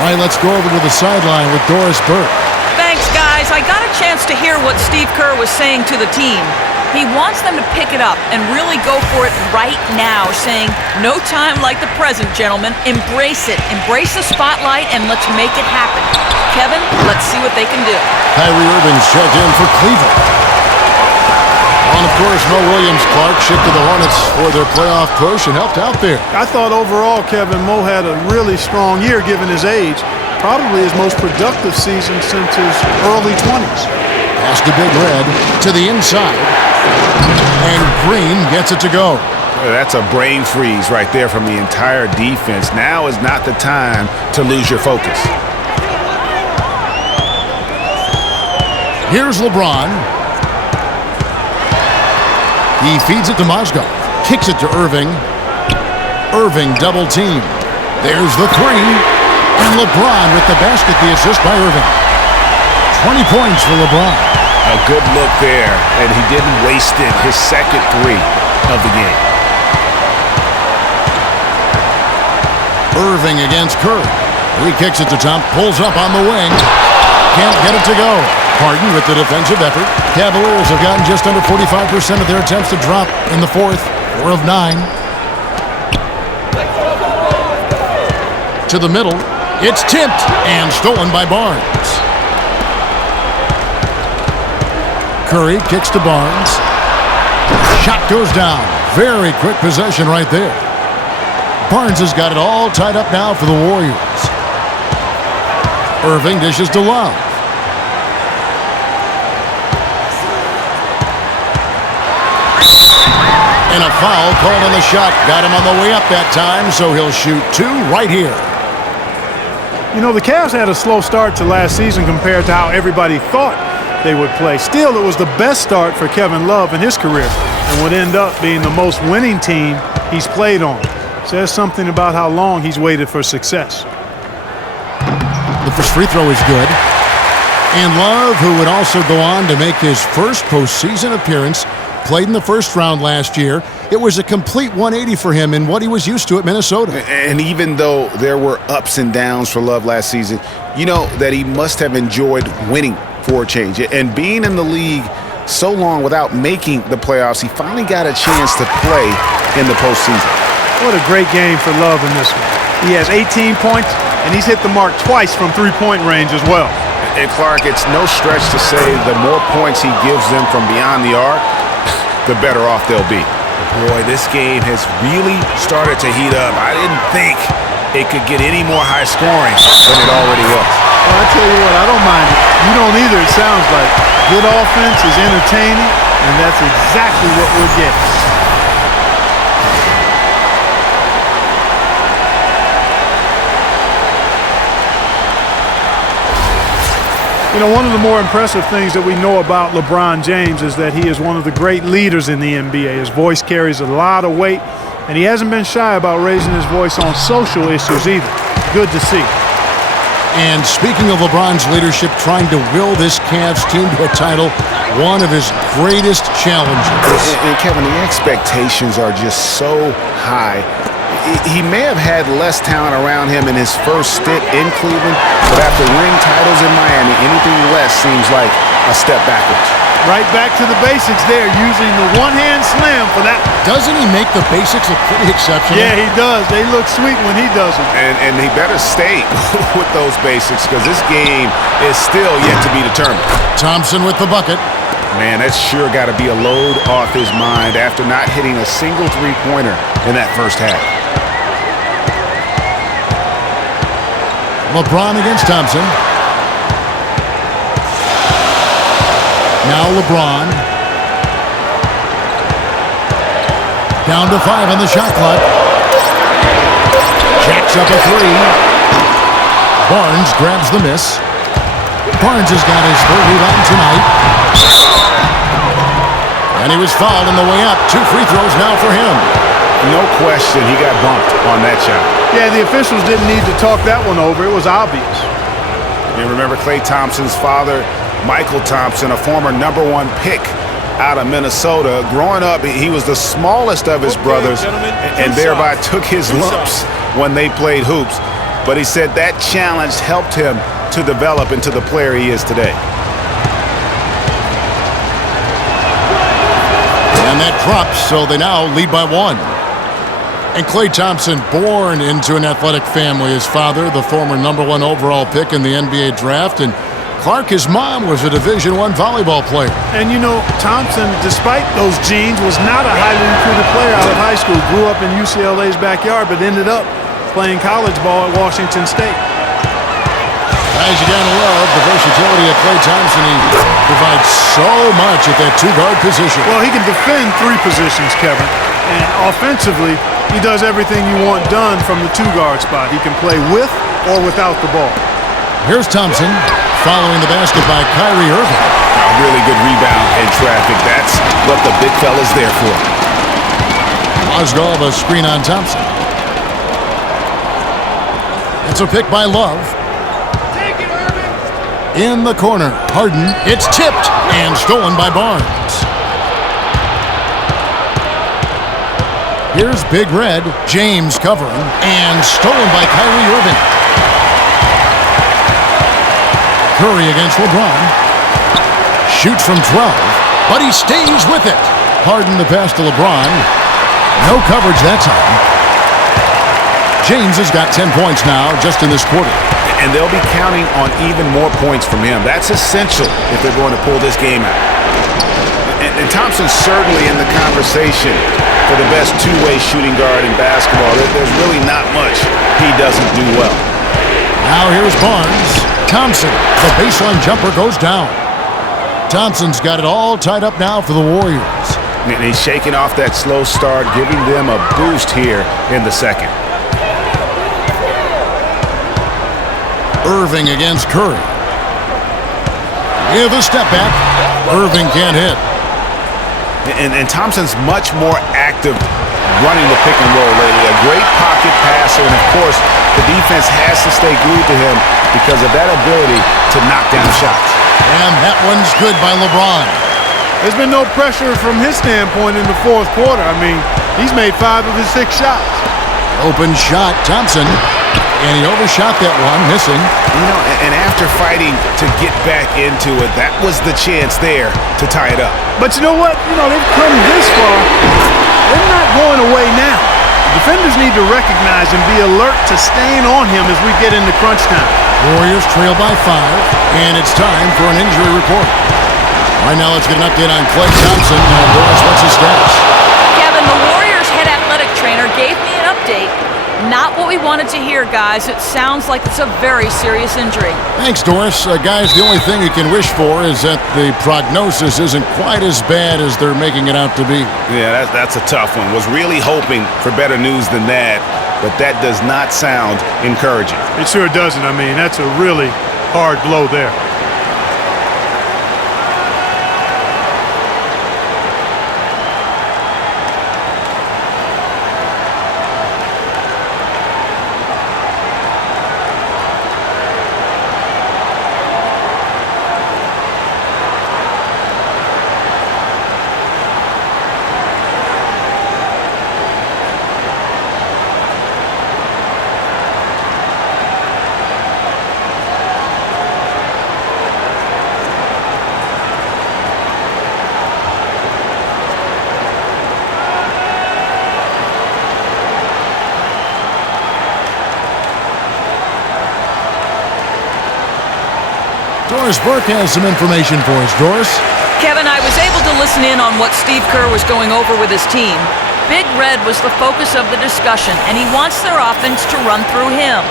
All right, let's go over to the sideline with Doris Burke. Thanks, guys. I got a chance to hear what Steve Kerr was saying to the team. He wants them to pick it up and really go for it right now, saying, no time like the present, gentlemen. Embrace it. Embrace the spotlight, and let's make it happen. Kevin, let's see what they can do. Kyrie Irving's checked in for Cleveland. And, of course, Mo Williams-Clark shipped to the Hornets for their playoff push and helped out there. I thought overall, Kevin, Mo had a really strong year given his age. Probably his most productive season since his early 20s. Pass to Big Red to the inside. And Green gets it to go. That's a brain freeze right there from the entire defense. Now is not the time to lose your focus. Here's LeBron. He feeds it to Mozgov. Kicks it to Irving. Irving double team. There's the three. And LeBron with the basket, the assist by Irving. 20 points for LeBron. A good look there, and he didn't waste it. His second three of the game. Irving against Kerr. He kicks it to Tom. Pulls up on the wing. Can't get it to go. Harden with the defensive effort. Cavaliers have gotten just under 45% of their attempts to drop in the fourth. 4 of 9. To the middle. It's tipped and stolen by Barnes. Curry kicks to Barnes. Shot goes down. Very quick possession right there. Barnes has got it all tied up now for the Warriors. Irving dishes to Love. And a foul called on the shot. Got him on the way up that time, so he'll shoot 2 right here. You know, the Cavs had a slow start to last season compared to how everybody thought they would play. Still, it was the best start for Kevin Love in his career and would end up being the most winning team he's played on. Says something about how long he's waited for success. The first free throw is good. And Love, who would also go on to make his first postseason appearance, played in the first round last year. It was a complete 180 for him in what he was used to at Minnesota. And even though there were ups and downs for Love last season, you know that he must have enjoyed winning for a change. And being in the league so long without making the playoffs, he finally got a chance to play in the postseason. What a great game for Love in this one. He has 18 points, and he's hit the mark twice from three-point range as well. And Clark, it's no stretch to say the more points he gives them from beyond the arc, the better off they'll be. Boy, this game has really started to heat up. I didn't think it could get any more high scoring than it already was. Well, I tell you what, I don't mind it. You don't either, it sounds like. Good offense is entertaining, and that's exactly what we're getting. You know, one of the more impressive things that we know about LeBron James is that he is one of the great leaders in the NBA. His voice carries a lot of weight, and he hasn't been shy about raising his voice on social issues either. Good to see. And speaking of LeBron's leadership, trying to will this Cavs team to a title, one of his greatest challenges. And Kevin, the expectations are just so high. He may have had less talent around him in his first stint in Cleveland, but after winning titles in Miami, anything less seems like a step backwards. Right back to the basics there, using the one-hand slam for that. Doesn't he make the basics look pretty exceptional? Yeah, he does. They look sweet when he does them. And he better stay with those basics because this game is still yet to be determined. Thompson with the bucket. Man, that's sure got to be a load off his mind after not hitting a single three-pointer in that first half. LeBron against Thompson. Now LeBron. Down to 5 on the shot clock. Jacks up a three. Barnes grabs the miss. Barnes has got his third rebound tonight. And he was fouled on the way up. 2 free throws now for him. No question, he got bumped on that shot. Yeah, the officials didn't need to talk that one over. It was obvious. You remember Klay Thompson's father, Michael Thompson, a former #1 pick out of Minnesota. Growing up, he was the smallest of his brothers and thereby took his lumps when they played hoops. But he said that challenge helped him to develop into the player he is today. And that drops, so they now lead by 1. And Klay Thompson, born into an athletic family. His father, the former #1 overall pick in the NBA draft. And Clark, his mom, was a Division I volleyball player. And you know, Thompson, despite those genes, was not a highly recruited player out of high school. Grew up in UCLA's backyard, but ended up playing college ball at Washington State. Guys, you gotta love the versatility of Klay Thompson. He provides so much at that 2-guard position. Well, he can defend 3 positions, Kevin. And offensively, he does everything you want done from the 2-guard spot. He can play with or without the ball. Here's Thompson following the basket by Kyrie Irving. A really good rebound in traffic. That's what the big fella's there for. Mozgov, a screen on Thompson. It's a pick by Love. In the corner, Harden. It's tipped and stolen by Barnes. Here's Big Red. James covering and stolen by Kyrie Irving. Curry against LeBron. Shoots from 12, but he stays with it. Harden the pass to LeBron. No coverage that time. James has got 10 points now just in this quarter. And they'll be counting on even more points from him. That's essential if they're going to pull this game out. And Thompson's certainly in the conversation for the best two-way shooting guard in basketball. There's really not much he doesn't do well. Now here's Barnes. Thompson, the baseline jumper goes down. Thompson's got it all tied up now for the Warriors. And he's shaking off that slow start, giving them a boost here in the second. Irving against Curry. With a step back, Irving can't hit. And Thompson's much more active running the pick and roll lately. A great pocket passer, and of course, the defense has to stay glued to him because of that ability to knock down shots. And that one's good by LeBron. There's been no pressure from his standpoint in the fourth quarter. I mean, he's made 5 of his 6 shots. Open shot, Thompson. And he overshot that one, missing. You know, and after fighting to get back into it, that was the chance there to tie it up. But you know what? You know, they've come this far. They're not going away now. Defenders need to recognize and be alert to staying on him as we get into crunch time. Warriors trail by 5, and it's time for an injury report. Right now, let's get an update on Klay Thompson. Doris, what's his status? Kevin, the Warriors head athletic trainer gave me an update. Not what we wanted to hear, guys. It sounds like it's a very serious injury. Thanks, Doris. Guys, the only thing you can wish for is that the prognosis isn't quite as bad as they're making it out to be. Yeah, that's a tough one. Was really hoping for better news than that, but that does not sound encouraging. It sure doesn't. I mean, that's a really hard blow there. Doris Burke has some information for us. Doris? Kevin, I was able to listen in on what Steve Kerr was going over with his team. Big Red was the focus of the discussion, and he wants their offense to run through him.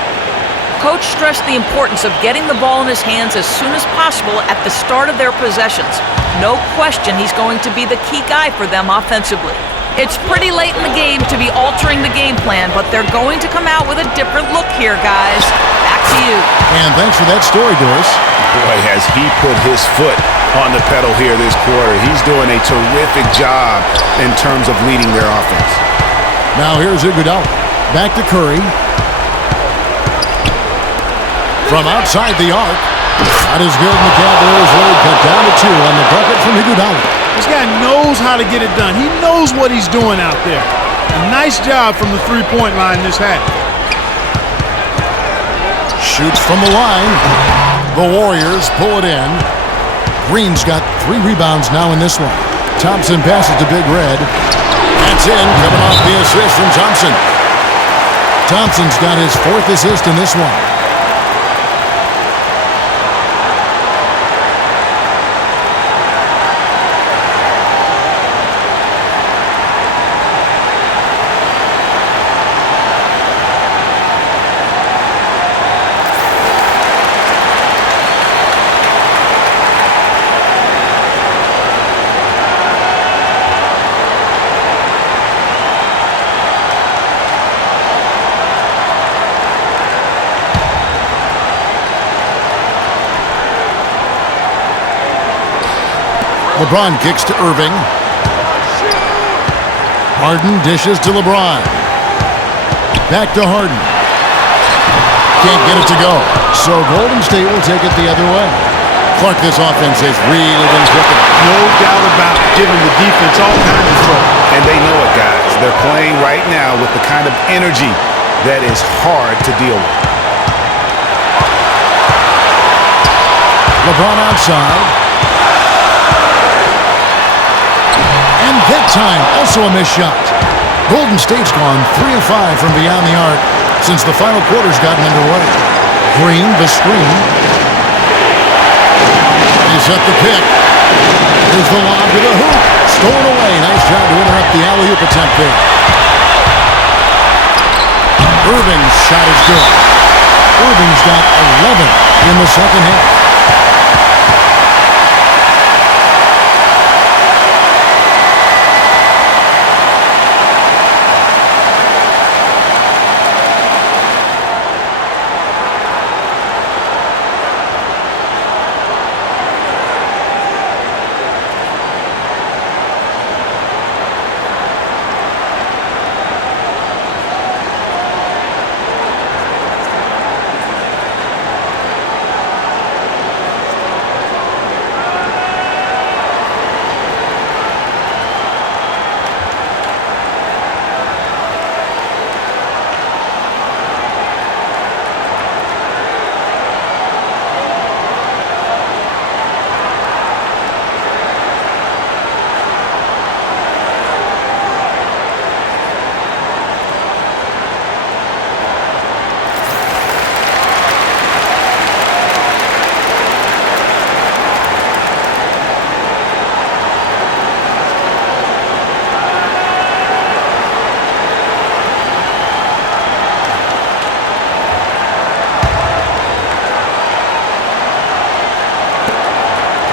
Coach stressed the importance of getting the ball in his hands as soon as possible at the start of their possessions. No question he's going to be the key guy for them offensively. It's pretty late in the game to be altering the game plan, but they're going to come out with a different look here, guys. Back to you. And thanks for that story, Doris. Boy, has he put his foot on the pedal here this quarter. He's doing a terrific job in terms of leading their offense. Now here's Iguodala. Back to Curry. From outside the arc. Not as good, and the Cavaliers lead cut down to 2 on the bucket from Iguodala. This guy knows how to get it done. He knows what he's doing out there. A nice job from the three-point line this half. Shoots from the line. The Warriors pull it in. Green's got 3 rebounds now in this one. Thompson passes to Big Red. That's in, coming off the assist from Thompson. Thompson's got his 4th assist in this one. LeBron kicks to Irving. Harden dishes to LeBron. Back to Harden. Can't get it to go. So Golden State will take it the other way. Clark, this offense has really been cooking. No doubt about it, giving the defense all kinds of trouble. And they know it, guys. They're playing right now with the kind of energy that is hard to deal with. LeBron outside. And that time, also a missed shot. Golden State's gone 3 of 5 from beyond the arc since the final quarter's gotten underway. Green, the screen. He's at the pick. Here's the lob to the hoop. Stolen away. Nice job to interrupt the alley-oop attempt there. Irving's shot is good. Irving's got 11 in the second half.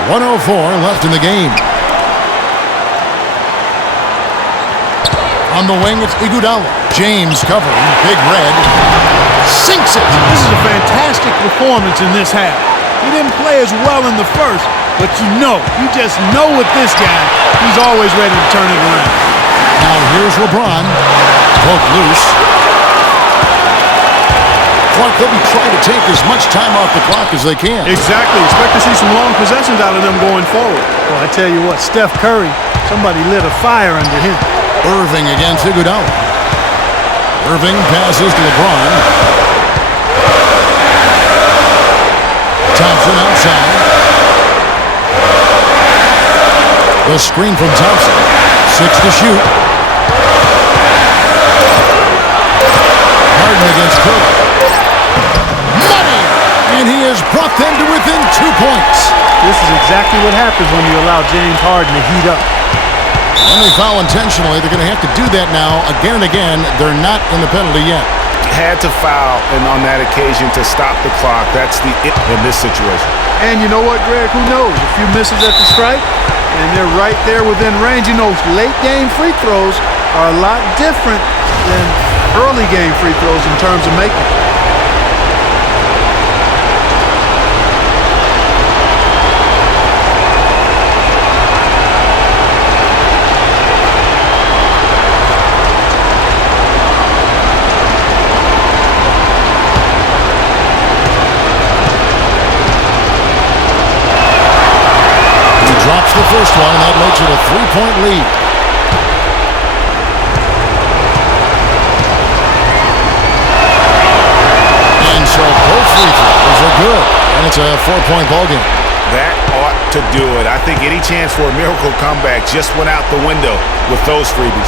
1:04 left in the game. On the wing, it's Iguodala. James covering. Big Red. Sinks it. This is a fantastic performance in this half. He didn't play as well in the first, but you just know with this guy, he's always ready to turn it around. Now here's LeBron. Poke loose. Clark, they'll be trying to take as much time off the clock as they can. Exactly. Expect to see some long possessions out of them going forward. Well, I tell you what, Steph Curry, somebody lit a fire under him. Irving against Iguodala. Irving passes to LeBron. Thompson outside. The screen from Thompson. 6 to shoot. Harden against Curry. Money! And he has brought them to within 2 points. This is exactly what happens when you allow James Harden to heat up. When they foul intentionally, they're going to have to do that now again and again. They're not in the penalty yet. Had to foul, and on that occasion to stop the clock. That's the it in this situation. And you know what, Greg? Who knows? A few misses at the stripe, and they're right there within range. You know, late game free throws are a lot different than early game free throws in terms of making. Drops the first one, and that makes it a 3-point lead. And so both free throws are good, and it's a 4-point ballgame. That ought to do it. I think any chance for a miracle comeback just went out the window with those freebies.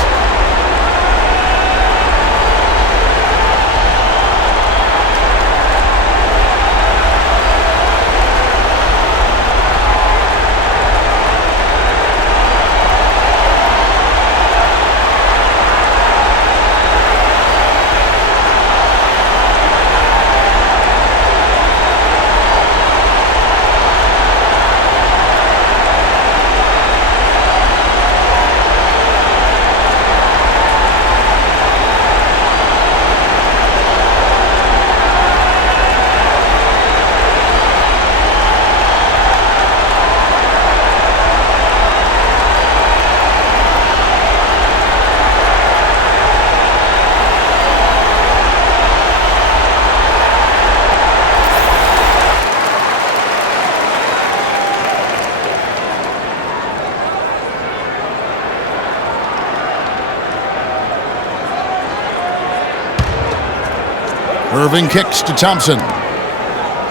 Irving kicks to Thompson.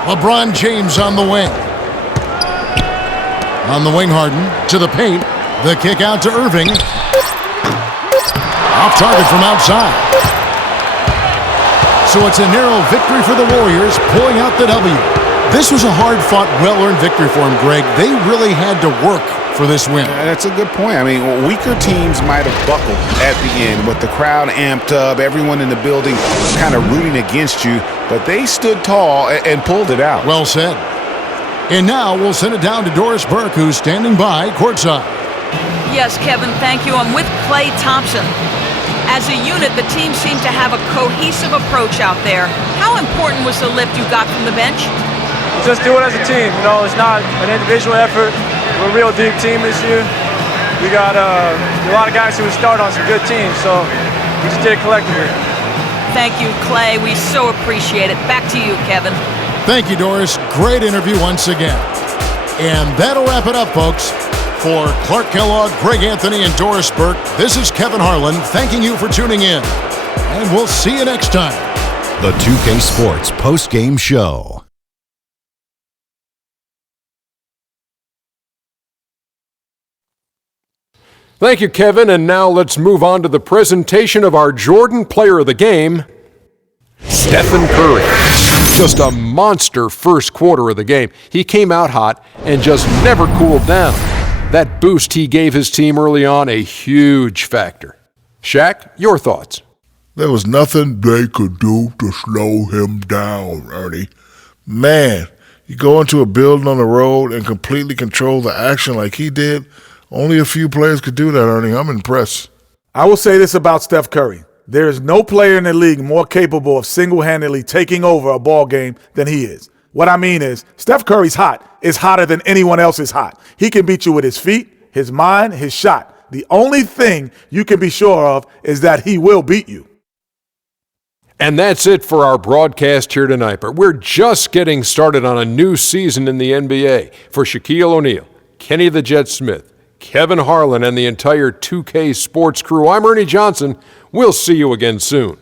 LeBron James on the wing. On the wing, Harden to the paint. The kick out to Irving. Off target from outside. So it's a narrow victory for the Warriors, pulling out the W. This was a hard-fought, well-earned victory for them, Greg. They really had to work for this win. That's a good point. I mean, weaker teams might have buckled at the end with the crowd amped up, everyone in the building kind of rooting against you, but they stood tall and pulled it out. Well said. And now we'll send it down to Doris Burke, who's standing by courtside. Yes, Kevin, thank you. I'm with Klay Thompson. As a unit, the team seemed to have a cohesive approach out there. How important was the lift you got from the bench? Just do it as a team. You know, it's not an individual effort. We're a real deep team this year. We got a lot of guys who would start on some good teams, so we just did it collectively. Thank you, Klay. We so appreciate it. Back to you, Kevin. Thank you, Doris. Great interview once again. And that'll wrap it up, folks. For Clark Kellogg, Greg Anthony, and Doris Burke, this is Kevin Harlan thanking you for tuning in. And we'll see you next time. The 2K Sports Post-Game Show. Thank you, Kevin. And now let's move on to the presentation of our Jordan Player of the Game, Stephen Curry. Just a monster first quarter of the game. He came out hot and just never cooled down. That boost he gave his team early on, a huge factor. Shaq, your thoughts? There was nothing they could do to slow him down, Ernie. Man, You go into a building on the road and completely control the action like he did. Only a few players could do that, Ernie. I'm impressed. I will say this about Steph Curry. There is no player in the league more capable of single-handedly taking over a ball game than he is. What I mean is, Steph Curry's hot is hotter than anyone else is hot. He can beat you with his feet, his mind, his shot. The only thing you can be sure of is that he will beat you. And that's it for our broadcast here tonight. But we're just getting started on a new season in the NBA. For Shaquille O'Neal, Kenny the Jet Smith, Kevin Harlan, and the entire 2K Sports crew, I'm Ernie Johnson. We'll see you again soon.